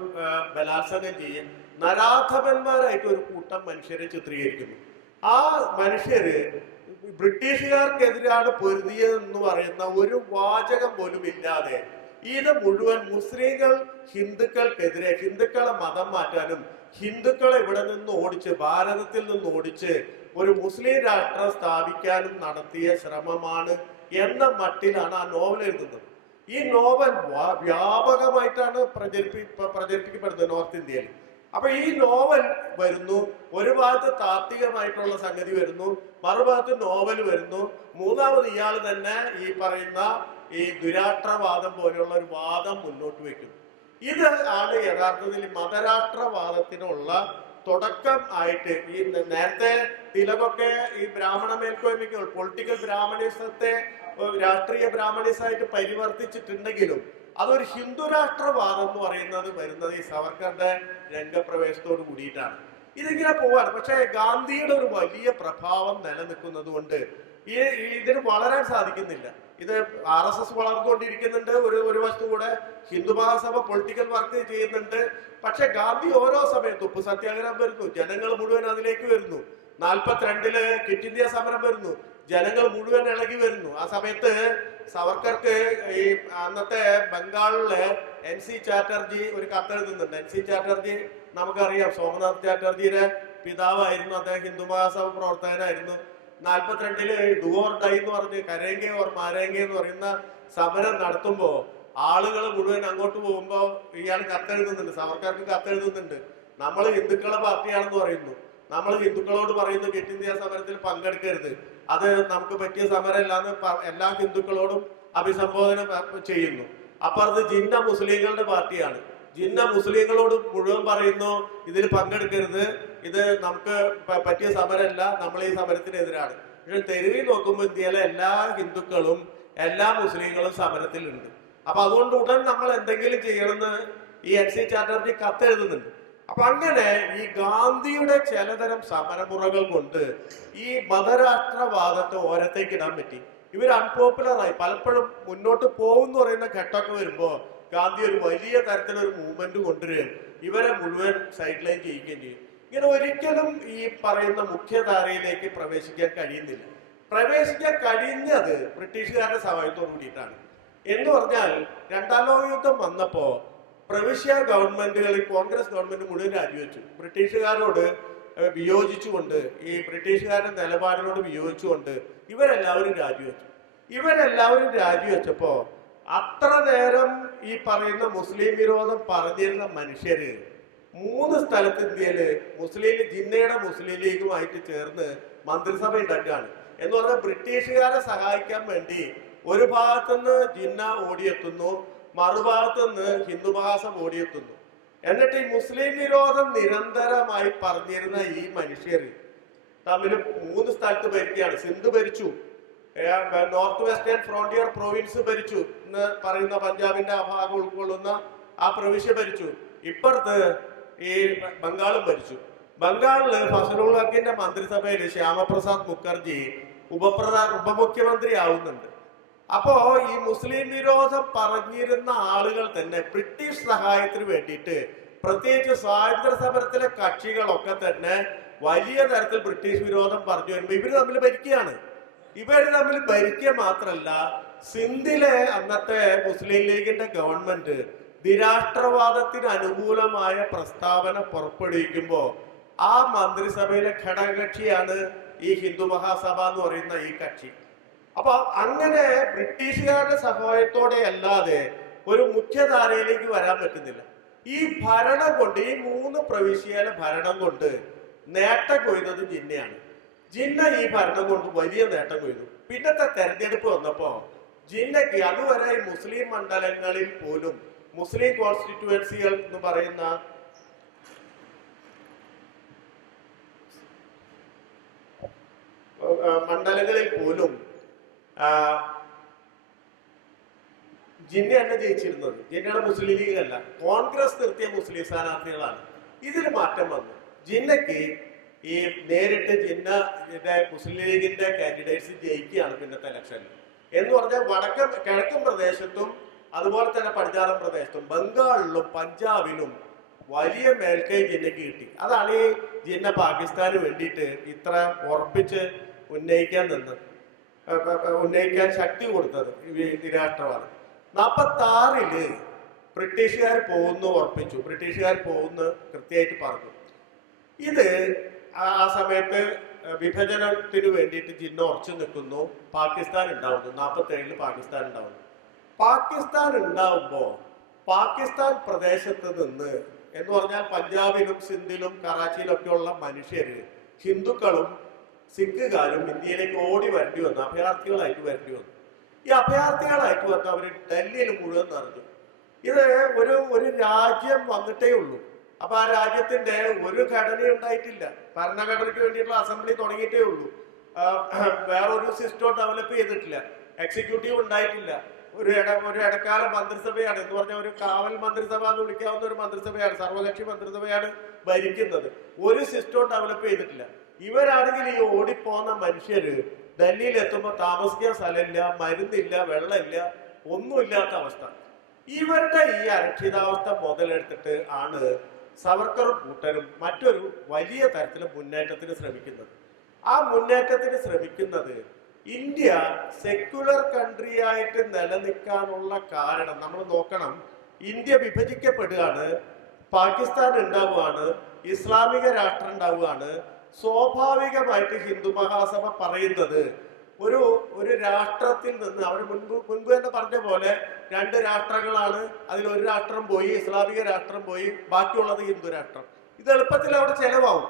ബലാത്സംഗം ചെയ്യും, നരാധമന്മാരായിട്ട് ഒരു കൂട്ടം മനുഷ്യരെ ചിത്രീകരിക്കുന്നു. ആ മനുഷ്യര് ബ്രിട്ടീഷുകാർക്കെതിരാണ് പൊരുതിയതെന്ന് പറയുന്ന ഒരു വാചകം പോലും ഇല്ലാതെ ഇത് മുഴുവൻ മുസ്ലിങ്ങൾ ഹിന്ദുക്കൾക്കെതിരെ, ഹിന്ദുക്കളെ മതം മാറ്റാനും ഹിന്ദുക്കളെ ഇവിടെ നിന്ന് ഓടിച്ച്, ഭാരതത്തിൽ നിന്ന് ഓടിച്ച് ഒരു മുസ്ലിം രാഷ്ട്രം സ്ഥാപിക്കാനും നടത്തിയ ശ്രമമാണ് എന്ന മട്ടിലാണ് ആ നോവൽ എഴുതുന്നത്. ഈ നോവൽ വ്യാപകമായിട്ടാണ് പ്രചരിപ്പിക്കപ്പെടുന്നത് നോർത്ത് ഇന്ത്യയിൽ. അപ്പൊ ഈ നോവൽ വരുന്നു, ഒരു ഭാഗത്ത് താത്വികമായിട്ടുള്ള സംഗതി വരുന്നു, മറുഭാഗത്ത് നോവൽ വരുന്നു, മൂന്നാമത് ഇയാൾ തന്നെ ഈ പറയുന്ന ഈ ദുരാഷ്ട്രവാദം പോലെയുള്ള ഒരു വാദം മുന്നോട്ട് വെക്കുന്നു. ഇത് ആണ് യഥാർത്ഥത്തിൽ മതരാഷ്ട്രവാദത്തിനുള്ള തുടക്കം ആയിട്ട്. ഈ നേരത്തെ തിലകൊക്കെ ഈ ബ്രാഹ്മണ മേൽക്കോയ്മയ്ക്ക് പൊളിറ്റിക്കൽ ബ്രാഹ്മണിസത്തെ രാഷ്ട്രീയ ബ്രാഹ്മണിസമായിട്ട് പരിവർത്തിച്ചിട്ടുണ്ടെങ്കിലും അതൊരു ഹിന്ദു രാഷ്ട്രവാദം എന്ന് പറയുന്നത് വരുന്നത് ഈ സവർക്കറുടെ രംഗപ്രവേശത്തോട് കൂടിയിട്ടാണ്. ഇതിങ്ങനെ പോവാണ്. പക്ഷെ ഗാന്ധിയുടെ ഒരു വലിയ പ്രഭാവം നിലനിൽക്കുന്നത് കൊണ്ട് ഇതിന് വളരാൻ സാധിക്കുന്നില്ല. ഇത് RSS വളർന്നുകൊണ്ടിരിക്കുന്നുണ്ട്. ഒരു വസ്തു കൂടെ ഹിന്ദു മഹാസഭ പൊളിറ്റിക്കൽ വർക്ക് ചെയ്യുന്നുണ്ട്. പക്ഷെ ഗാന്ധി ഓരോ സമയത്തും ഉപ്പ് സത്യാഗ്രഹം വരുന്നു, ജനങ്ങൾ മുഴുവൻ അതിലേക്ക് വരുന്നു. 42-ല് ക്വിറ്റ് ഇന്ത്യ സമരം വരുന്നു, ജനങ്ങൾ മുഴുവൻ ഇളകി വരുന്നു. ആ സമയത്ത് സവർക്കർക്ക് ഈ അന്നത്തെ ബംഗാളിലെ NC ചാറ്റർജി ഒരു കത്തെഴുതുന്നുണ്ട്. NC ചാറ്റർജി നമുക്കറിയാം, സോമനാഥ് ചാറ്റർജിയുടെ പിതാവായിരുന്നു. അദ്ദേഹം ഹിന്ദു മഹാസഭ പ്രവർത്തകനായിരുന്നു. 42-ല് ഡു ഓർ ഡൈ എന്ന് പറഞ്ഞ് കരേങ്കെ ഓർ മാരേങ്കെ എന്ന് പറയുന്ന സമരം നടത്തുമ്പോ ആളുകൾ മുഴുവൻ അങ്ങോട്ട് പോകുമ്പോ ഇയാൾ കത്തെഴുതുന്നുണ്ട്, സവർക്കർക്ക് കത്തെഴുതുന്നുണ്ട്. നമ്മൾ ഹിന്ദുക്കളെ പാർട്ടിയാണെന്ന് പറയുന്നു, നമ്മൾ ഹിന്ദുക്കളോട് പറയുന്നു ക്വിറ്റ് ഇന്ത്യ സമരത്തിൽ പങ്കെടുക്കരുത്, അത് നമുക്ക് പറ്റിയ സമരമല്ല എന്ന് എല്ലാ ഹിന്ദുക്കളോടും അഭിസംബോധന ചെയ്യുന്നു. അപ്പുറത്ത് ജിന്ന മുസ്ലിങ്ങളുടെ പാർട്ടിയാണ്. ജിന്ന മുസ്ലിങ്ങളോട് മുഴുവൻ പറയുന്നു ഇതിൽ പങ്കെടുക്കരുത്, ഇത് നമുക്ക് പറ്റിയ സമരമല്ല, നമ്മൾ ഈ സമരത്തിനെതിരാണ്. പക്ഷെ തെരുവിൽ നോക്കുമ്പോൾ ഇന്ത്യയിലെ എല്ലാ ഹിന്ദുക്കളും എല്ലാ മുസ്ലിങ്ങളും സമരത്തിലുണ്ട്. അപ്പൊ അതുകൊണ്ട് ഉടൻ നമ്മൾ എന്തെങ്കിലും ചെയ്യണമെന്ന് ഈ NC ചാറ്റർജി കത്തെഴുതുന്നുണ്ട്. അപ്പൊ അങ്ങനെ ഈ ഗാന്ധിയുടെ ചിലതരം സമരമുറകൾ കൊണ്ട് ഈ മതരാഷ്ട്രവാദത്തെ ഓരത്തേക്ക് ഇടാൻ പറ്റി. ഇവർ അൺപോപ്പുലറായി പലപ്പോഴും മുന്നോട്ട് പോകും പറയുന്ന ഘട്ടമൊക്കെ വരുമ്പോ ഗാന്ധി ഒരു വലിയ തരത്തിലൊരു മൂവ്മെന്റ് കൊണ്ടുവരികയും ഇവരെ മുഴുവൻ സൈഡ് ലൈൻ ചെയ്യിക്കുകയും ചെയ്യും. ഇങ്ങനെ ഒരിക്കലും ഈ പറയുന്ന മുഖ്യധാരയിലേക്ക് പ്രവേശിക്കാൻ കഴിയുന്നില്ല. പ്രവേശിക്കാൻ കഴിഞ്ഞത് ബ്രിട്ടീഷുകാരുടെ സഹായത്തോടു കൂടിയിട്ടാണ്. എന്ന് പറഞ്ഞാൽ രണ്ടാം ലോക യുദ്ധം വന്നപ്പോ പ്രവിശ്യ ഗവൺമെന്റുകളിൽ കോൺഗ്രസ് ഗവൺമെന്റ് മുഴുവൻ രാജിവെച്ചു. ബ്രിട്ടീഷുകാരോട് വിയോജിച്ചുകൊണ്ട്, ഈ ബ്രിട്ടീഷുകാരുടെ നിലപാടിനോട് വിയോജിച്ചുകൊണ്ട് ഇവരെല്ലാവരും രാജിവെച്ചപ്പോ അത്ര നേരം ഈ പറയുന്ന മുസ്ലിം വിരോധം പറഞ്ഞിരുന്ന മനുഷ്യര് 3 സ്ഥലത്ത് ഇന്ത്യയില് ജിന്നയുടെ മുസ്ലിം ലീഗുമായിട്ട് ചേർന്ന് മന്ത്രിസഭ ഉണ്ടാക്കുകയാണ്. എന്ന് പറഞ്ഞാൽ ബ്രിട്ടീഷുകാരെ സഹായിക്കാൻ വേണ്ടി ഒരു ഭാഗത്തുനിന്ന് ജിന്ന ഓടിയെത്തുന്നു, മറുഭാഗത്തുനിന്ന് ഹിന്ദു മഹാസഭ ഓടിയെത്തുന്നു. എന്നിട്ട് ഈ മുസ്ലിം വിരോധം നിരന്തരമായി പറഞ്ഞിരുന്ന ഈ മനുഷ്യർ തമ്മിൽ 3 സ്ഥലത്ത് ഭരിക്കുകയാണ്. സിന്ധ് ഭരിച്ചു, നോർത്ത് വെസ്റ്റേൺ ഫ്രോണ്ടിയർ പ്രൊവിൻസ് ഭരിച്ചു എന്ന് പറയുന്ന പഞ്ചാബിന്റെ ആ ഭാഗം ഉൾക്കൊള്ളുന്ന ആ പ്രവിശ്യ ഭരിച്ചു. ഇപ്പുറത്ത് ഈ ബംഗാളും ഭരിച്ചു. ബംഗാളില് ഫസലുൽ ഹക്കിന്റെ മന്ത്രിസഭയിൽ ശ്യാമപ്രസാദ് മുഖർജി ഉപമുഖ്യമന്ത്രി ആവുന്നുണ്ട്. അപ്പോ ഈ മുസ്ലിം വിരോധം പറഞ്ഞിരുന്ന ആളുകൾ തന്നെ ബ്രിട്ടീഷ് സഹായത്തിന് വേണ്ടിയിട്ട്, പ്രത്യേകിച്ച് സ്വാതന്ത്ര്യ സമരത്തിലെ കക്ഷികളൊക്കെ തന്നെ വലിയ തരത്തിൽ ബ്രിട്ടീഷ് വിരോധം പറഞ്ഞു വരുമ്പോൾ ഇവര് തമ്മിൽ ഭരിക്കുകയാണ്. ഇവര് തമ്മിൽ ഭരിക്കുക മാത്രല്ല, സിന്ധിലെ അന്നത്തെ മുസ്ലിം ലീഗിന്റെ ഗവൺമെന്റ് നിരാഷ്ട്രവാദത്തിന് അനുകൂലമായ പ്രസ്താവന പുറപ്പെടുവിക്കുമ്പോ ആ മന്ത്രിസഭയിലെ ഘടകകക്ഷിയാണ് ഈ ഹിന്ദു മഹാസഭ എന്ന് പറയുന്ന ഈ കക്ഷി. അപ്പൊ അങ്ങനെ ബ്രിട്ടീഷുകാരുടെ സഹായത്തോടെ അല്ലാതെ ഒരു മുഖ്യധാരയിലേക്ക് വരാൻ പറ്റുന്നില്ല. ഈ ഭരണം കൊണ്ട്, ഈ 3 പ്രവിശ്യയിലെ ഭരണം കൊണ്ട് നേട്ടം കൊയ്തത് ജിന്നയാണ്. ജിന്ന ഈ ഭരണം കൊണ്ട് വലിയ നേട്ടം കൊയ്തു. പിന്നത്തെ തെരഞ്ഞെടുപ്പ് വന്നപ്പോ ജിന്നയ്ക്ക് അതുവരെ ഈ മുസ്ലിം മണ്ഡലങ്ങളിൽ പോലും, മുസ്ലിം കോൺസ്റ്റിറ്റ്യുവൻസികൾ എന്ന് പറയുന്ന മണ്ഡലങ്ങളിൽ പോലും ജിന്ന തന്നെ ജയിച്ചിരുന്നത്. ജിന്നയുടെ മുസ്ലിം ലീഗ് അല്ല, കോൺഗ്രസ് നിർത്തിയ മുസ്ലിം സ്ഥാനാർത്ഥികളാണ്. ഇതിൽ മാറ്റം വന്നു. ജിന്നയ്ക്ക് ഈ നേരിട്ട് ജിന്നയുടെ മുസ്ലിം ലീഗിന്റെ കാൻഡിഡേറ്റ്സ് ജയിക്കുകയാണ് പിന്നത്തെ ഇലക്ഷനിൽ. എന്ന് പറഞ്ഞാൽ കിഴക്കൻ പ്രദേശത്തും അതുപോലെ തന്നെ പടിഞ്ഞാറൻ പ്രദേശത്തും ബംഗാളിലും പഞ്ചാബിലും വലിയ മേൽക്കൈ ജിന്നയ്ക്ക് കിട്ടി. അതാണ് ഈ ജിന്ന പാകിസ്ഥാന് വേണ്ടിയിട്ട് ഇത്ര ഉറപ്പിച്ച് ഉന്നയിക്കാൻ ശക്തി കൊടുത്തത്. നിരാഷ്ട്രവാദം 46-ല് ബ്രിട്ടീഷുകാർ പോകുന്നു ഉറപ്പിച്ചു, ബ്രിട്ടീഷുകാർ പോകുന്നു കൃത്യമായിട്ട് പറഞ്ഞു. ഇത് ആ സമയത്ത് വിഭജനത്തിന് വേണ്ടിയിട്ട് ജിന്ന ഉറച്ചു നിൽക്കുന്നു. പാകിസ്ഥാൻ ഉണ്ടാവുന്നു, 47-ല് പാകിസ്ഥാൻ ഉണ്ടാവുന്നു. പാകിസ്ഥാൻ ഉണ്ടാവുമ്പോ പാകിസ്ഥാൻ പ്രദേശത്ത് നിന്ന്, എന്ന് പറഞ്ഞാൽ പഞ്ചാബിലും സിന്ധിലും കറാച്ചിയിലും ഒക്കെയുള്ള മനുഷ്യര്, ഹിന്ദുക്കളും സിഖുകാരും ഇന്ത്യയിലേക്ക് ഓടി വരേണ്ടി വന്നു, അഭയാർത്ഥികളായിട്ട് വരേണ്ടി വന്നു. ഈ അഭയാർത്ഥികളായിട്ട് വന്ന് അവർ ഡൽഹിയിൽ മുഴുവൻ നിറഞ്ഞു. ഇത് ഒരു രാജ്യം വന്നിട്ടേ ഉള്ളൂ. അപ്പൊ ആ രാജ്യത്തിന്റെ ഒരു ഘടന ഉണ്ടായിട്ടില്ല, ഭരണഘടനയ്ക്ക് വേണ്ടിയിട്ടുള്ള അസംബ്ലി തുടങ്ങിയിട്ടേ ഉള്ളൂ. വേറൊരു സിസ്റ്റം ഡെവലപ്പ് ചെയ്തിട്ടില്ല, എക്സിക്യൂട്ടീവ് ഉണ്ടായിട്ടില്ല. ഒരു ഇടക്കാല മന്ത്രിസഭയാണ്, എന്ന് പറഞ്ഞാൽ ഒരു കാവൽ മന്ത്രിസഭ എന്ന് വിളിക്കാവുന്ന ഒരു മന്ത്രിസഭയാണ്, സർവകക്ഷി മന്ത്രിസഭയാണ് ഭരിക്കുന്നത്. ഒരു സിസ്റ്റം ഡെവലപ്പ് ചെയ്തിട്ടില്ല. ഇവരാണെങ്കിൽ ഈ ഓടിപ്പോന്ന മനുഷ്യര് ഡൽഹിയിൽ എത്തുമ്പോൾ താമസിക്കാൻ സ്ഥലമില്ല, മരുന്നില്ല, വെള്ളമില്ല, ഒന്നുമില്ലാത്ത അവസ്ഥ. ഇവരുടെ ഈ അരക്ഷിതാവസ്ഥ മുതലെടുത്തിട്ട് ആണ് സവർക്കറും കൂട്ടരും മറ്റൊരു വലിയ തരത്തിലെ മുന്നേറ്റത്തിന് ശ്രമിക്കുന്നത്. ആ മുന്നേറ്റത്തിന് ശ്രമിക്കുന്നത് ഇന്ത്യ സെക്യുലർ കൺട്രി ആയിട്ട് നിലനിൽക്കാനുള്ള കാരണം നമ്മൾ നോക്കണം. ഇന്ത്യ വിഭജിക്കപ്പെടുകയാണ്, പാകിസ്ഥാൻ ഉണ്ടാവുകയാണ്, ഇസ്ലാമിക രാഷ്ട്രം ഉണ്ടാവുകയാണ്. സ്വാഭാവികമായിട്ട് ഹിന്ദു മഹാസഭ പറയുന്നത് ഒരു രാഷ്ട്രത്തിൽ നിന്ന്, അവർ മുൻപ് തന്നെ പറഞ്ഞ പോലെ 2 രാഷ്ട്രങ്ങളാണ്, അതിലൊരു രാഷ്ട്രം പോയി, ഇസ്ലാമിക രാഷ്ട്രം പോയി, ബാക്കിയുള്ളത് ഹിന്ദു രാഷ്ട്രം. ഇത് എളുപ്പത്തിൽ അവിടെ ചെലവാകും.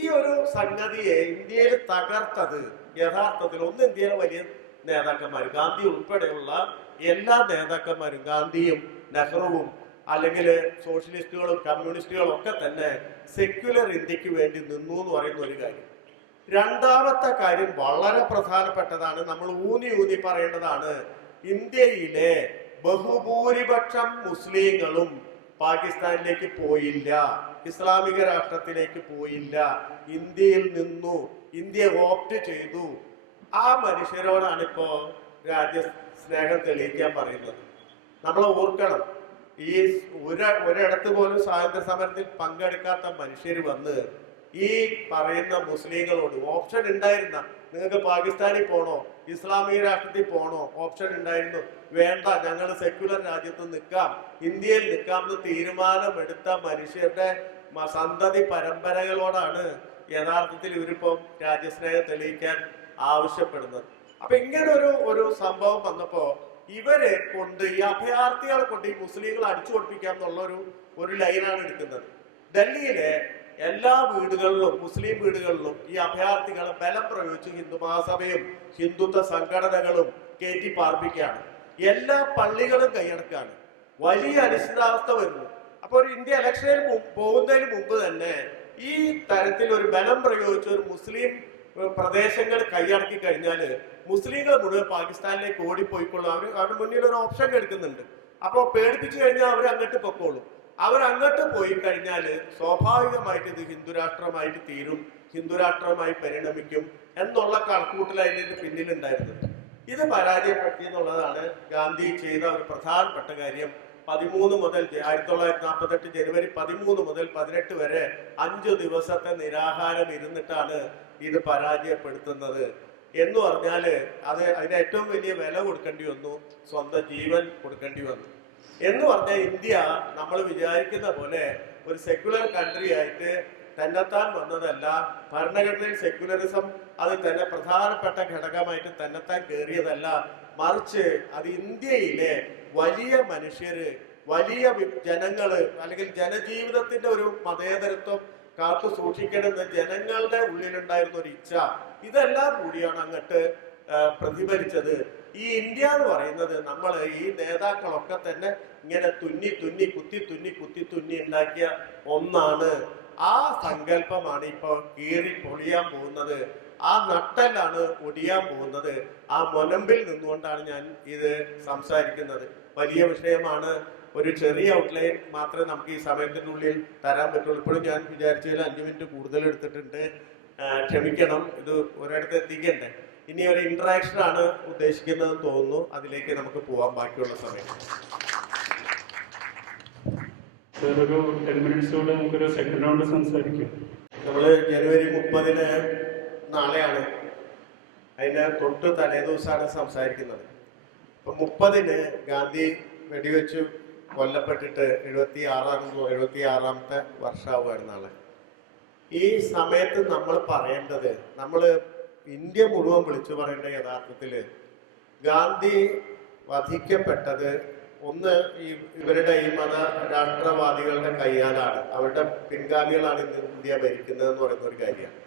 ഈ ഒരു സംഗതിയെ ഇന്ത്യയിൽ തകർത്തത് യഥാർത്ഥത്തിൽ ഇന്ത്യയിലെ വലിയ നേതാക്കന്മാർ, ഗാന്ധി ഉൾപ്പെടെയുള്ള എല്ലാ നേതാക്കന്മാരും, ഗാന്ധിയും നെഹ്റുവും അല്ലെങ്കിൽ സോഷ്യലിസ്റ്റുകളും കമ്മ്യൂണിസ്റ്റുകളും ഒക്കെ തന്നെ സെക്യുലർ ഇന്ത്യക്ക് വേണ്ടി നിന്നു എന്ന് പറയുന്ന ഒരു കാര്യം. രണ്ടാമത്തെ കാര്യം വളരെ പ്രധാനപ്പെട്ടതാണ്, നമ്മൾ ഊന്നി പറയേണ്ടതാണ്. ഇന്ത്യയിലെ ബഹുഭൂരിപക്ഷം മുസ്ലിങ്ങളും പാകിസ്ഥാനിലേക്ക് പോയില്ല, ഇസ്ലാമിക രാഷ്ട്രത്തിലേക്ക് പോയില്ല, ഇന്ത്യയിൽ നിന്നു, ഇന്ത്യ ഓപ്റ്റ് ചെയ്തു. ആ മനുഷ്യരോടാണ് ഇപ്പോ രാജ്യസ്നേഹം തെളിയിക്കാൻ പറയുന്നത്. നമ്മൾ ഓർക്കണം, ഈ ഒരിടത്ത് പോലും സ്വാതന്ത്ര്യ സമരത്തിൽ പങ്കെടുക്കാത്ത മനുഷ്യർ വന്ന് ഈ പറയുന്ന മുസ്ലിങ്ങളോട്, ഓപ്ഷൻ ഉണ്ടായിരുന്ന, നിങ്ങൾക്ക് പാകിസ്ഥാനിൽ പോണോ, ഇസ്ലാമിക രാഷ്ട്രത്തിൽ പോണോ, ഓപ്ഷൻ ഉണ്ടായിരുന്നു. വേണ്ട, ഞങ്ങൾ സെക്യുലർ രാജ്യത്ത് നിൽക്കാം, ഇന്ത്യയിൽ നിൽക്കാം എന്ന് തീരുമാനമെടുത്ത മനുഷ്യരുടെ സന്തതി പരമ്പരകളോടാണ് യഥാർത്ഥത്തിൽ ഇവരിപ്പം രാജ്യസ്നേഹം തെളിയിക്കാൻ ആവശ്യപ്പെടുന്നത്. അപ്പൊ ഇങ്ങനെ ഒരു സംഭവം വന്നപ്പോ ഇവരെ കൊണ്ട് ഈ അഭയാർത്ഥികളെ കൊണ്ട് ഈ മുസ്ലിങ്ങൾ അടിച്ചു പൊടിപ്പിക്കാം എന്നുള്ള ഒരു ലൈനാണ് എടുക്കുന്നത്. ഡൽഹിയിലെ എല്ലാ വീടുകളിലും മുസ്ലിം വീടുകളിലും ഈ അഭയാർത്ഥികളെ ബലം പ്രയോഗിച്ച് ഹിന്ദു മഹാസഭയും ഹിന്ദുത്വ സംഘടനകളും കയറ്റി പാർപ്പിക്കുകയാണ്. എല്ലാ പള്ളികളും കൈയടക്കാണ്. വലിയ അനിശ്ചിതാവസ്ഥ വരുന്നു. അപ്പോൾ ഒരു ഇന്ത്യ ഇലക്ഷനിൽ പോകുന്നതിന് മുമ്പ് തന്നെ ഈ തരത്തിൽ ഒരു ബലം പ്രയോഗിച്ച് ഒരു മുസ്ലിം പ്രദേശങ്ങൾ കൈയടക്കി കഴിഞ്ഞാൽ മുസ്ലിങ്ങൾ മുഴുവൻ പാകിസ്ഥാനിലേക്ക് ഓടിപ്പോയിക്കൊള്ളും. അവരുടെ മുന്നിൽ ഒരു ഓപ്ഷൻ എടുക്കുന്നുണ്ട്. അപ്പോൾ പേടിപ്പിച്ചു കഴിഞ്ഞാൽ അവർ അങ്ങോട്ട് പൊക്കോളും. അവരങ്ങോട്ട് പോയി കഴിഞ്ഞാൽ സ്വാഭാവികമായിട്ട് ഇത് ഹിന്ദുരാഷ്ട്രമായിട്ട് തീരും, ഹിന്ദുരാഷ്ട്രമായി പരിണമിക്കും എന്നുള്ള കണക്കൂട്ടൽ അതിൻ്റെ പിന്നിലുണ്ടായിരുന്നത്. ഇത് പരാജയപ്പെടുത്തി എന്നുള്ളതാണ് ഗാന്ധി ചെയ്ത ഒരു പ്രധാനപ്പെട്ട കാര്യം. 13 മുതൽ 1948 ജനുവരി 13 മുതൽ 18 വരെ 5 ദിവസത്തെ നിരാഹാരം ഇരുന്നിട്ടാണ് ഇത് പരാജയപ്പെടുത്തുന്നത്. എന്ന് പറഞ്ഞാൽ അതിന് ഏറ്റവും വലിയ വില കൊടുക്കേണ്ടി വന്നു, സ്വന്തം ജീവൻ കൊടുക്കേണ്ടി വന്നു. എന്ന് പറഞ്ഞാൽ ഇന്ത്യ നമ്മൾ വിചാരിക്കുന്ന പോലെ ഒരു സെക്യുലർ കൺട്രി ആയിട്ട് തന്നെത്താൻ വന്നതല്ല. ഭരണഘടനയിൽ സെക്യുലറിസം അത് തന്നെ പ്രധാനപ്പെട്ട ഘടകമായിട്ട് തന്നെത്താൻ കയറിയതല്ല. മറിച്ച് അത് ഇന്ത്യയിലെ വലിയ മനുഷ്യര്, വലിയ ജനങ്ങള്, അല്ലെങ്കിൽ ജനജീവിതത്തിന്റെ ഒരു മതേതരത്വം കാത്തു സൂക്ഷിക്കണമെന്ന് ജനങ്ങളുടെ ഉള്ളിലുണ്ടായിരുന്ന ഒരു ഇച്ഛ, ഇതെല്ലാം കൂടിയാണ് അങ്ങോട്ട് പ്രതിഫലിച്ചത്. ഈ ഇന്ത്യ എന്ന് പറയുന്നത് നമ്മൾ ഈ നേതാക്കളൊക്കെ തന്നെ ഇങ്ങനെ തുന്നി തുന്നി കുത്തി തുന്നി ഉണ്ടാക്കിയ ഒന്നാണ്. ആ സങ്കല്പമാണ് ഇപ്പൊ കീറി പൊളിയാൻ പോകുന്നത്. ആ നട്ടലാണ് ഒടിയാൻ പോകുന്നത്. ആ മൊനമ്പിൽ നിന്നുകൊണ്ടാണ് ഞാൻ ഇത് സംസാരിക്കുന്നത്. വലിയ വിഷയമാണ്. ഒരു ചെറിയ ഔട്ട്ലൈൻ മാത്രമേ നമുക്ക് ഈ സമയത്തിനുള്ളിൽ തരാൻ പറ്റുള്ളൂ. ഇപ്പോഴും ഞാൻ വിചാരിച്ചതിൽ 5 മിനിറ്റ് കൂടുതൽ എടുത്തിട്ടുണ്ട്, ക്ഷമിക്കണം. ഇത് ഒരിടത്ത് എത്തിക്കണ്ടേ. ഇനി ഒരു ഇന്ററാക്ഷൻ ആണ് ഉദ്ദേശിക്കുന്നതെന്ന് തോന്നുന്നു. അതിലേക്ക് നമുക്ക് പോവാൻ ബാക്കിയുള്ള സമയം. ഒരു 10 മിനിറ്റ്സോടെ നമുക്കൊരു സെക്കൻഡ് റൗണ്ട് സംസാരിക്കും. നമ്മൾ ജനുവരി 30 നാളെയാണ്, അതിന് തൊട്ട് തലേ ദിവസമാണ് സംസാരിക്കുന്നത്. അപ്പൊ 30 ഗാന്ധി വെടിവെച്ച് കൊല്ലപ്പെട്ടിട്ട് 76ാമത്തെ വർഷമാവുകയാണ് നാളെ. ഈ സമയത്ത് നമ്മൾ പറയേണ്ടത്, നമ്മൾ ഇന്ത്യ മുഴുവൻ വിളിച്ചു പറയേണ്ട യഥാർത്ഥത്തില് ഗാന്ധി വധിക്കപ്പെട്ടത് ഒന്ന് ഇവരുടെ ഈ മത രാഷ്ട്രവാദികളുടെ കയ്യാലാണ്. അവരുടെ പിൻഗാമികളാണ് ഇന്ന് ഇന്ത്യ ഭരിക്കുന്നത് എന്ന് പറയുന്ന ഒരു കാര്യമാണ്.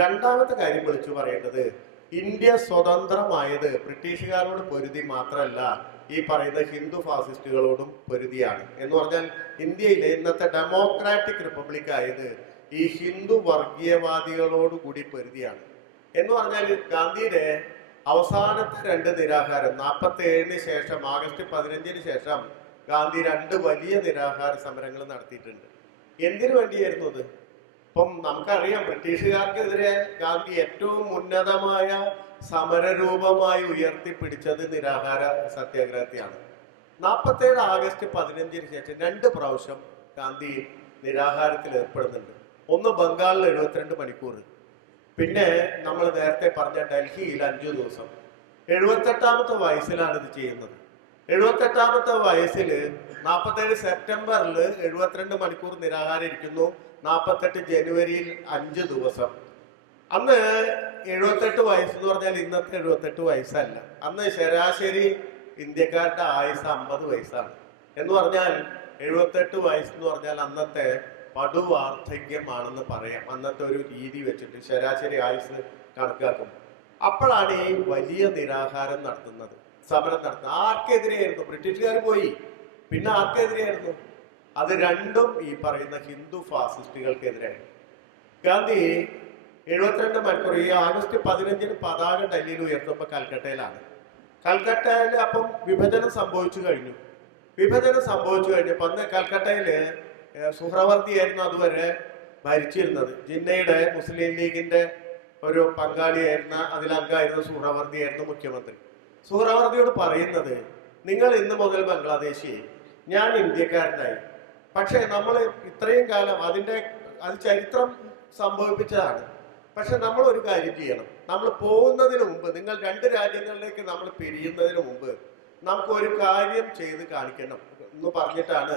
രണ്ടാമത്തെ കാര്യം വിളിച്ചു പറയേണ്ടത്, ഇന്ത്യ സ്വതന്ത്രമായത് ബ്രിട്ടീഷുകാരോട് പൊരുതി മാത്രമല്ല, ഈ പറയുന്ന ഹിന്ദു ഫാസിസ്റ്റുകളോടും പൊരുതിയാണ്. എന്ന് പറഞ്ഞാൽ ഇന്ത്യയിലെ ഇന്നത്തെ ഡെമോക്രാറ്റിക് റിപ്പബ്ലിക് ആയത് ഈ ഹിന്ദു വർഗീയവാദികളോട് കൂടി പൊരുതിയാണ്. എന്ന് പറഞ്ഞാൽ ഗാന്ധിയുടെ അവസാനത്തെ 2 നിരാഹാരം 47 ശേഷം, ആഗസ്റ്റ് 15 ശേഷം ഗാന്ധി 2 വലിയ നിരാഹാര സമരങ്ങൾ നടത്തിയിട്ടുണ്ട്. എന്തിനു വേണ്ടിയായിരുന്നു അത്? ഇപ്പം നമുക്കറിയാം, ബ്രിട്ടീഷുകാർക്കെതിരെ ഗാന്ധി ഏറ്റവും ഉന്നതമായ സമരരൂപമായി ഉയർത്തിപ്പിടിച്ചത് നിരാഹാര സത്യാഗ്രഹത്തെയാണ്. 47 ആഗസ്റ്റ് 15 ശേഷം 2 പ്രാവശ്യം ഗാന്ധി നിരാഹാരത്തിൽ ഏർപ്പെടുന്നുണ്ട്. ഒന്ന് ബംഗാളിൽ 72 മണിക്കൂർ, പിന്നെ നമ്മൾ നേരത്തെ പറഞ്ഞ ഡൽഹിയിൽ 5 ദിവസം. 78ാമത്തെ വയസ്സിലാണ് ഇത് ചെയ്യുന്നത്. 78ാമത്തെ വയസ്സിൽ 47 സെപ്റ്റംബറിൽ 72 മണിക്കൂർ നിരാഹാരം ഇരിക്കുന്നു. 48 ജനുവരിയിൽ 5 ദിവസം. അന്ന് 78 വയസ്സെന്ന് പറഞ്ഞാൽ ഇന്നത്തെ 78 വയസ്സല്ല. അന്ന് ശരാശരി ഇന്ത്യക്കാരുടെ ആയുസ് 50 വയസ്സാണ്. എന്ന് പറഞ്ഞാൽ 78 വയസ്സെന്ന് പറഞ്ഞാൽ അന്നത്തെ പടുവാർദ്ധക്യമാണെന്ന് പറയാം. അന്നത്തെ ഒരു രീതി വെച്ചിട്ട് ശരാശരി ആയുസ് കണക്കാക്കും. അപ്പോഴാണ് ഈ വലിയ നിരാഹാരം നടത്തുന്നത്, സമരം നടത്തുന്നത്. ആർക്കെതിരെയായിരുന്നു? ബ്രിട്ടീഷുകാർ പോയി, പിന്നെ ആർക്കെതിരെയായിരുന്നു? അത് രണ്ടും ഈ പറയുന്ന ഹിന്ദു ഫാസിസ്റ്റുകൾക്കെതിരെയാണ്. ഗാന്ധി 72 മണിക്കൂർ, ഈ ആഗസ്റ്റ് 15 പതാക ഡൽഹിയിൽ ഉയർത്തുമ്പോൾ കൽക്കട്ടയിലാണ്. കൽക്കട്ടയിൽ അപ്പം വിഭജനം സംഭവിച്ചു കഴിഞ്ഞു. അന്ന് കൽക്കട്ടയില് സുഹ്രവർദി ആയിരുന്നു അതുവരെ ഭരിച്ചിരുന്നത്. ജിന്നയുടെ മുസ്ലിം ലീഗിന്റെ ഒരു പങ്കാളിയായിരുന്ന, അതിലംഗമായിരുന്ന സുഹ്രവർദി ആയിരുന്നു മുഖ്യമന്ത്രി. സുഹ്രവർദിയോട് പറയുന്നത്, നിങ്ങൾ ഇന്ന് മുതൽ ബംഗ്ലാദേശി, ഞാൻ ഇന്ത്യക്കാരനായി. പക്ഷെ നമ്മൾ ഇത്രയും കാലം അത് ചരിത്രം സംഭവിപ്പിച്ചതാണ്. പക്ഷെ നമ്മൾ ഒരു കാര്യം ചെയ്യണം. നമ്മൾ പോകുന്നതിന് മുമ്പ്, നിങ്ങൾ 2 രാജ്യങ്ങളിലേക്ക് നമ്മൾ പിരിയുന്നതിന് മുമ്പ് നമുക്ക് ഒരു കാര്യം ചെയ്ത് കാണിക്കണം എന്ന് പറഞ്ഞിട്ടാണ്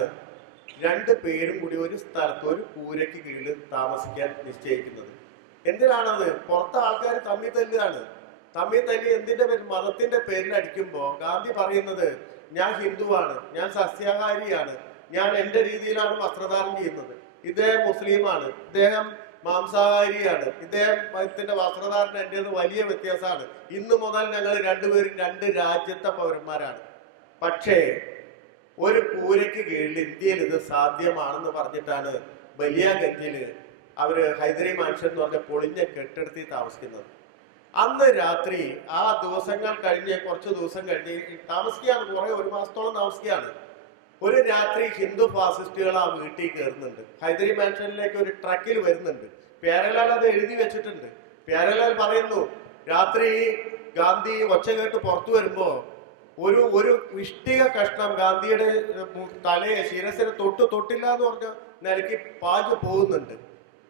2 പേരും കൂടി ഒരു സ്ഥലത്ത് ഒരു കൂരയ്ക്ക് കീഴിൽ താമസിക്കാൻ നിശ്ചയിക്കുന്നത്. എന്തിനാണത്? പുറത്തെ ആൾക്കാർ തമ്മിൽ തല്ലുകയാണ്. തമ്മിൽ തല്ലി എന്തിന്റെ പേര് മതത്തിന്റെ പേരിൽ അടിക്കുമ്പോൾ ഗാന്ധി പറയുന്നത് ഞാൻ ഹിന്ദുവാണ്, ഞാൻ സസ്യാഹാരിയാണ്, ഞാൻ എൻ്റെ രീതിയിലാണ് വസ്ത്രധാരണം ചെയ്യുന്നത്, ഇദ്ദേഹം മുസ്ലിമാണ്, ഇദ്ദേഹം മാംസാഹാരിയാണ്, ഇദ്ദേഹത്തിന്റെ വസ്ത്രധാരണം എൻ്റേത് വലിയ വ്യത്യാസമാണ്, ഇന്ന് മുതൽ ഞങ്ങൾ രണ്ടുപേരും രണ്ട് രാജ്യത്തെ പൗരന്മാരാണ്. പക്ഷേ ഒരു കൂരയ്ക്ക് കീഴിൽ ഇന്ത്യയിൽ ഇത് സാധ്യമാണെന്ന് പറഞ്ഞിട്ടാണ് ബലിയാഗഞ്ചില് അവര് ഹൈദരി മാൻഷൻ എന്ന് പറഞ്ഞ പൊളിഞ്ഞ കെട്ടിടത്തിൽ താമസിക്കുന്നത്. അന്ന് രാത്രി ആ ദിവസങ്ങൾ കഴിഞ്ഞ് കുറച്ച് ദിവസം കഴിഞ്ഞ് താമസിക്കുകയാണ്, ഒരു മാസത്തോളം താമസിക്കുകയാണ്. ഒരു രാത്രി ഹിന്ദു ഫാസിസ്റ്റുകൾ ആ വീട്ടിൽ കയറുന്നുണ്ട്, ഹൈദരി മാൻഷനിലേക്ക് ഒരു ട്രക്കിൽ വരുന്നുണ്ട്. പ്യാരലാൽ അത് എഴുതി വെച്ചിട്ടുണ്ട്. പ്യാരലാൽ പറയുന്നു, രാത്രി ഗാന്ധി ഒച്ച കേട്ട് പുറത്തു വരുമ്പോ ഒരു ഇഷ്ടിക കഷ്ണം ഗാന്ധിയുടെ തലയെ ശിരസിനെ തൊട്ടില്ല എന്ന് പറഞ്ഞ നിലയ്ക്ക് പാഞ്ഞു പോകുന്നുണ്ട്.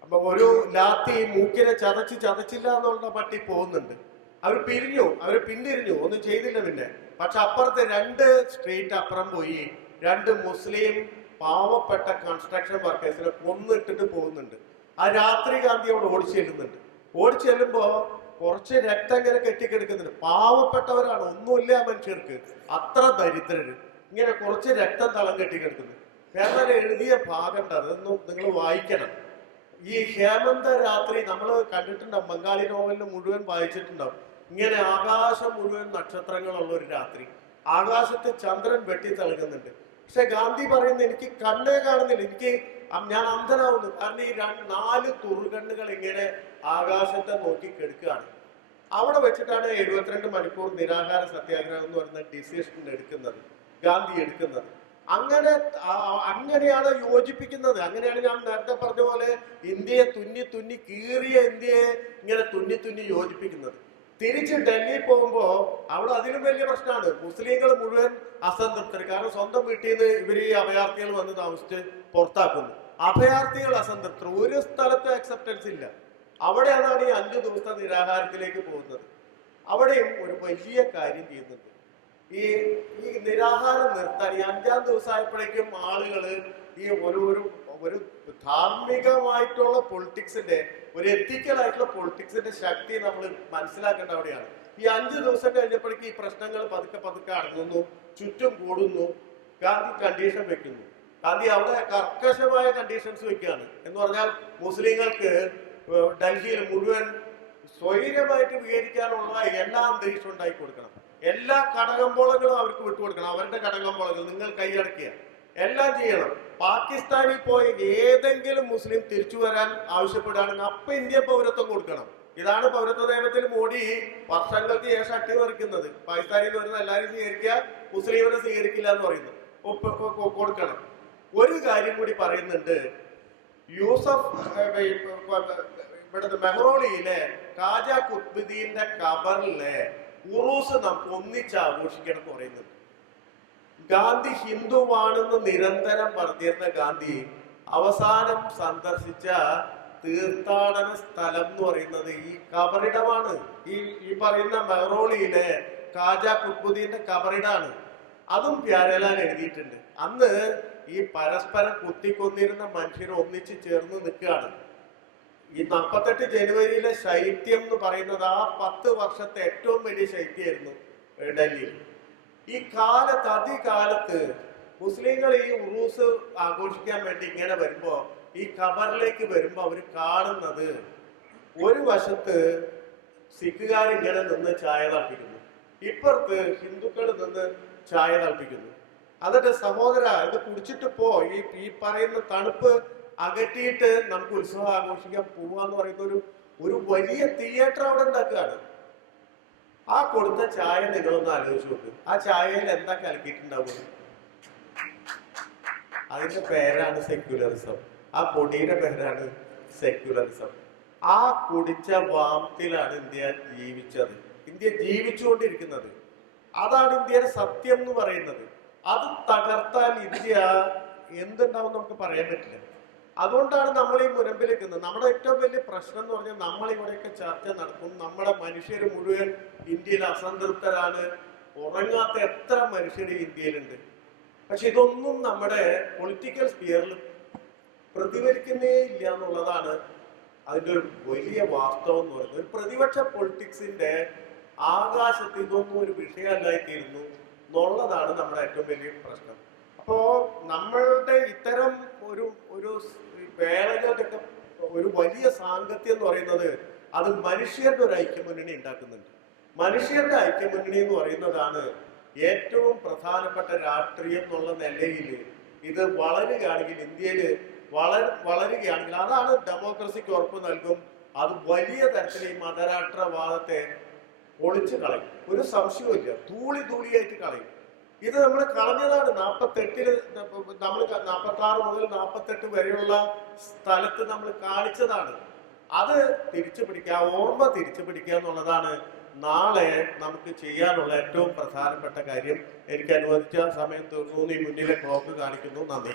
അപ്പൊ ഒരു ലാത്തി മൂക്കിനെ ചതച്ചില്ല എന്നുള്ള പട്ടി പോകുന്നുണ്ട്. അവർ പിന്തിരിഞ്ഞു, ഒന്നും ചെയ്തില്ല പിന്നെ. പക്ഷെ അപ്പുറത്തെ 2 സ്ട്രീറ്റ് അപ്പുറം പോയി 2 മുസ്ലിം പാവപ്പെട്ട കൺസ്ട്രക്ഷൻ വർക്കേഴ്സിനെ കൊന്നിട്ടിട്ട് പോകുന്നുണ്ട്. ആ രാത്രി ഗാന്ധി അവിടെ ഓടിച്ചു ചെല്ലുമ്പോ കുറച്ച് രക്തം ഇങ്ങനെ കെട്ടിക്കെടുക്കുന്നുണ്ട്. പാവപ്പെട്ടവരാണ്, ഒന്നുമില്ല മനുഷ്യർക്ക്, അത്ര ദരിദ്രര്. ഇങ്ങനെ കുറച്ച് രക്തം തളം കെട്ടിക്കെടുക്കുന്നു. കേരളം എഴുതിയ ഭാഗം അതൊന്നും നിങ്ങൾ വായിക്കണം. ഈ ഹേമന്ത രാത്രി നമ്മൾ കണ്ടിട്ടുണ്ടാവും, ബംഗാളി നോവലിൽ മുഴുവൻ വായിച്ചിട്ടുണ്ടാവും. ഇങ്ങനെ ആകാശം മുഴുവൻ നക്ഷത്രങ്ങളുള്ള ഒരു രാത്രി, ആകാശത്ത് ചന്ദ്രൻ വെട്ടി തിളങ്ങുന്നുണ്ട്. പക്ഷെ ഗാന്ധി പറയുന്നത് എനിക്ക് കണ്ണേ കാണുന്നില്ല, ഞാൻ അന്ധനാവുന്നു. കാരണം ഈ 4 തുറുകണ്ണുകൾ ഇങ്ങനെ ആകാശത്തെ നോക്കി കെടുക്കുകയാണ്. അവിടെ വെച്ചിട്ടാണ് 72 മണിക്കൂർ നിരാഹാര സത്യാഗ്രഹം എന്ന് പറയുന്ന ഡിസിഷൻ ഗാന്ധി എടുക്കുന്നത്. അങ്ങനെയാണ് യോജിപ്പിക്കുന്നത്. അങ്ങനെയാണ് ഞാൻ നേരത്തെ പറഞ്ഞ പോലെ ഇന്ത്യയെ തുന്നി കീറിയ ഇന്ത്യയെ ഇങ്ങനെ തുന്നി യോജിപ്പിക്കുന്നത്. തിരിച്ച് ഡൽഹി പോകുമ്പോ അവിടെ അതിലും വലിയ പ്രശ്നമാണ്. മുസ്ലിങ്ങൾ മുഴുവൻ അസംതൃപ്തർ. കാരണം സ്വന്തം വീട്ടിൽ നിന്ന് ഇവർ ഈ അഭയാർത്ഥികൾ വന്ന് താമസിച്ച് പുറത്താക്കുന്നു. അഭയാർത്ഥികൾ അസംതൃപ്തർ, ഒരു സ്ഥലത്ത് അക്സെപ്റ്റൻസ് ഇല്ല. അവിടെയാണ് ഈ 5 ദിവസത്തെ നിരാഹാരത്തിലേക്ക് പോകുന്നത്. അവിടെയും ഒരു വലിയ കാര്യം ചെയ്യുന്നുണ്ട്. ഈ നിരാഹാരം നിർത്താൻ ഈ 5-ാം ദിവസമായപ്പോഴേക്കും ആളുകള് ഈ ഒരു ധാർമ്മികമായിട്ടുള്ള പൊളിറ്റിക്സിന്റെ, ഒരു എത്തിക്കലായിട്ടുള്ള പൊളിറ്റിക്സിന്റെ ശക്തി നമ്മൾ മനസ്സിലാക്കേണ്ട അവിടെയാണ്. ഈ 5 ദിവസം കഴിഞ്ഞപ്പോഴേക്കും ഈ പ്രശ്നങ്ങൾ പതുക്കെ അടങ്ങുന്നു, ചുറ്റും കൂടുന്നു. ഗാന്ധി കണ്ടീഷൻ വെക്കുന്നു. ഗാന്ധി അവിടെ കർക്കശമായ കണ്ടീഷൻസ് വെക്കുകയാണ്. എന്ന് പറഞ്ഞാൽ മുസ്ലിങ്ങൾക്ക് ഡൽഹിയിൽ മുഴുവൻ സ്വൈര്യമായിട്ട് വിഹരിക്കാനുള്ള എല്ലാ അന്തരീക്ഷം ഉണ്ടാക്കി കൊടുക്കണം. എല്ലാ കടകമ്പോളങ്ങളും അവർക്ക് വിട്ടുകൊടുക്കണം. അവരുടെ കടകമ്പോളങ്ങൾ നിങ്ങൾ കൈയടക്കുക, എല്ലാം ചെയ്യണം. പാകിസ്ഥാനിൽ പോയി ഏതെങ്കിലും മുസ്ലിം തിരിച്ചു വരാൻ ആവശ്യപ്പെടുകയാണെങ്കിൽ അപ്പൊ ഇന്ത്യ പൗരത്വം കൊടുക്കണം. ഇതാണ് പൗരത്വ നിയമത്തിൽ മോഡി വർഷങ്ങൾക്ക് ശേഷം അട്ടിമറിക്കുന്നത്. പാകിസ്ഥാനിൽ വരുന്ന എല്ലാവരും സ്വീകരിക്കുക, മുസ്ലിമിനെ സ്വീകരിക്കില്ല എന്ന് പറയുന്നു. കൊടുക്കണം. ഒരു കാര്യം കൂടി പറയുന്നുണ്ട്. ഇവിടുത്തെ മെഹ്റോളിയിലെ ഖാജ ഖുത്ബുദ്ദീന്റെ ഖബറിലെ ഉറൂസ് നമുക്ക് ഒന്നിച്ച് ആഘോഷിക്കണം എന്ന് പറയുന്നുണ്ട്. ഗാന്ധി ഹിന്ദുവാണെന്ന് നിരന്തരം പറഞ്ഞിരുന്ന ഗാന്ധി അവസാനം സന്ദർശിച്ച തീർത്ഥാടന സ്ഥലം എന്ന് പറയുന്നത് ഈ ഖബറിടമാണ്. ഈ പറയുന്ന മെഹ്റോളിയിലെ ഖാജ ഖുത്ബുദ്ദീന്റെ ഖബറിടാണ്. അതും പ്യാരലാൽ എഴുതിയിട്ടുണ്ട്. അന്ന് ഈ പരസ്പരം കുത്തിക്കൊന്നിരുന്ന മനുഷ്യർ ഒന്നിച്ച് ചേർന്ന് നിൽക്കുകയാണ്. ഈ 48 ജനുവരിയിലെ ശൈത്യം എന്ന് പറയുന്നത് ആ 10 വർഷത്തെ ഏറ്റവും വലിയ ശൈത്യമായിരുന്നു ഡൽഹിയിൽ. ഈ അതികാലത്ത് മുസ്ലിങ്ങൾ ഈ ഉറൂസ് ആഘോഷിക്കാൻ വേണ്ടി ഇങ്ങനെ വരുമ്പോ ഈ ഖബറിലേക്ക് വരുമ്പോ അവർ കാണുന്നത് ഒരു വശത്ത് സിഖുകാർ ഇങ്ങനെ നിന്ന് ചായ തിളപ്പിക്കുന്നു, ഇപ്പുറത്ത് ഹിന്ദുക്കൾ നിന്ന് ചായ തിളപ്പിക്കുന്നു. എന്നിട്ട് സഹോദര ഇത് കുടിച്ചിട്ട് ഈ പറയുന്ന തണുപ്പ് അകറ്റിയിട്ട് നമുക്ക് ഉത്സവം ആഘോഷിക്കാൻ പോവാന്ന് പറയുന്ന ഒരു വലിയ തിയേറ്റർ അവിടെ ഉണ്ടാക്കുകയാണ്. ആ കൊടുത്ത ചായ നിങ്ങളൊന്ന് ആലോചിച്ച് നോക്ക്. ആ ചായയിൽ എന്താ കലക്കിയിട്ടുണ്ടാവുക? അതിന്റെ പേരാണ് സെക്യുലറിസം. ആ പൊടിയുടെ പേരാണ് സെക്യുലറിസം. ആ കുടിച്ച വാമത്തിലാണ് ഇന്ത്യ ജീവിച്ചത്, ഇന്ത്യ ജീവിച്ചുകൊണ്ടിരിക്കുന്നത്. അതാണ് ഇന്ത്യയുടെ സത്യം എന്ന് പറയുന്നത്. അത് തകർത്താൽ ഇന്ത്യ എന്തുണ്ടാവും നമുക്ക് പറയാൻ പറ്റില്ല. അതുകൊണ്ടാണ് നമ്മൾ ഈ മുനമ്പിൽ നിൽക്കുന്നത്. നമ്മുടെ ഏറ്റവും വലിയ പ്രശ്നം എന്ന് പറഞ്ഞാൽ നമ്മൾ ഇവിടെയൊക്കെ ചർച്ച നടക്കും. നമ്മുടെ മനുഷ്യർ മുഴുവൻ ഇന്ത്യയിൽ അസംതൃപ്തരാണ്. ഉറങ്ങാത്ത എത്ര മനുഷ്യർ ഇന്ത്യയിലുണ്ട്. പക്ഷെ ഇതൊന്നും നമ്മുടെ പൊളിറ്റിക്കൽ സ്പിയറിൽ പ്രതിഫലിക്കുന്നേ ഇല്ല എന്നുള്ളതാണ് അതിൻ്റെ ഒരു വലിയ വാസ്തവം എന്ന് പറയുന്നത്. ഒരു പ്രതിപക്ഷ പൊളിറ്റിക്സിന്റെ ആകാശത്ത് ഇതൊന്നും ഒരു വിഷയമല്ലായിത്തീരുന്നു എന്നുള്ളതാണ് നമ്മുടെ ഏറ്റവും വലിയ പ്രശ്നം. അപ്പോ നമ്മളുടെ ഇത്തരം ഒരു ഒരു വേളകൾക്കൊക്കെ ഒരു വലിയ സാങ്കത്യം എന്ന് പറയുന്നത് അത് മനുഷ്യരുടെ ഒരു ഐക്യമുന്നണി ഉണ്ടാക്കുന്നുണ്ട്. മനുഷ്യരുടെ ഐക്യമുന്നണി എന്ന് പറയുന്നതാണ് ഏറ്റവും പ്രധാനപ്പെട്ട രാഷ്ട്രീയം എന്നുള്ള നിലയിൽ ഇത് വളരുകയാണെങ്കിൽ, ഇന്ത്യയിൽ വളരുകയാണെങ്കിൽ അതാണ് ഡെമോക്രസിക്ക് ഉറപ്പ് നൽകും. അത് വലിയ തരത്തിൽ ഈ മതരാഷ്ട്രവാദത്തെ ഒളിച്ചു കളയും, ഒരു സംശയവുമില്ല, ധൂളിയായിട്ട് കളയും. ഇത് നമ്മൾ കളഞ്ഞതാണ് 48-ൽ, നമ്മൾ 46 മുതൽ 48 വരെയുള്ള സ്ഥലത്ത് നമ്മൾ കാണിച്ചതാണ്. അത് തിരിച്ചു പിടിക്കുക, ഓർമ്മ തിരിച്ചു പിടിക്കുക എന്നുള്ളതാണ് നാളെ നമുക്ക് ചെയ്യാനുള്ള ഏറ്റവും പ്രധാനപ്പെട്ട കാര്യം. എനിക്ക് അനുവദിച്ച സമയം തീർന്നു. ഈ മുന്നിലെ ക്ലോക്ക് കാണിക്കുന്നു. നന്ദി.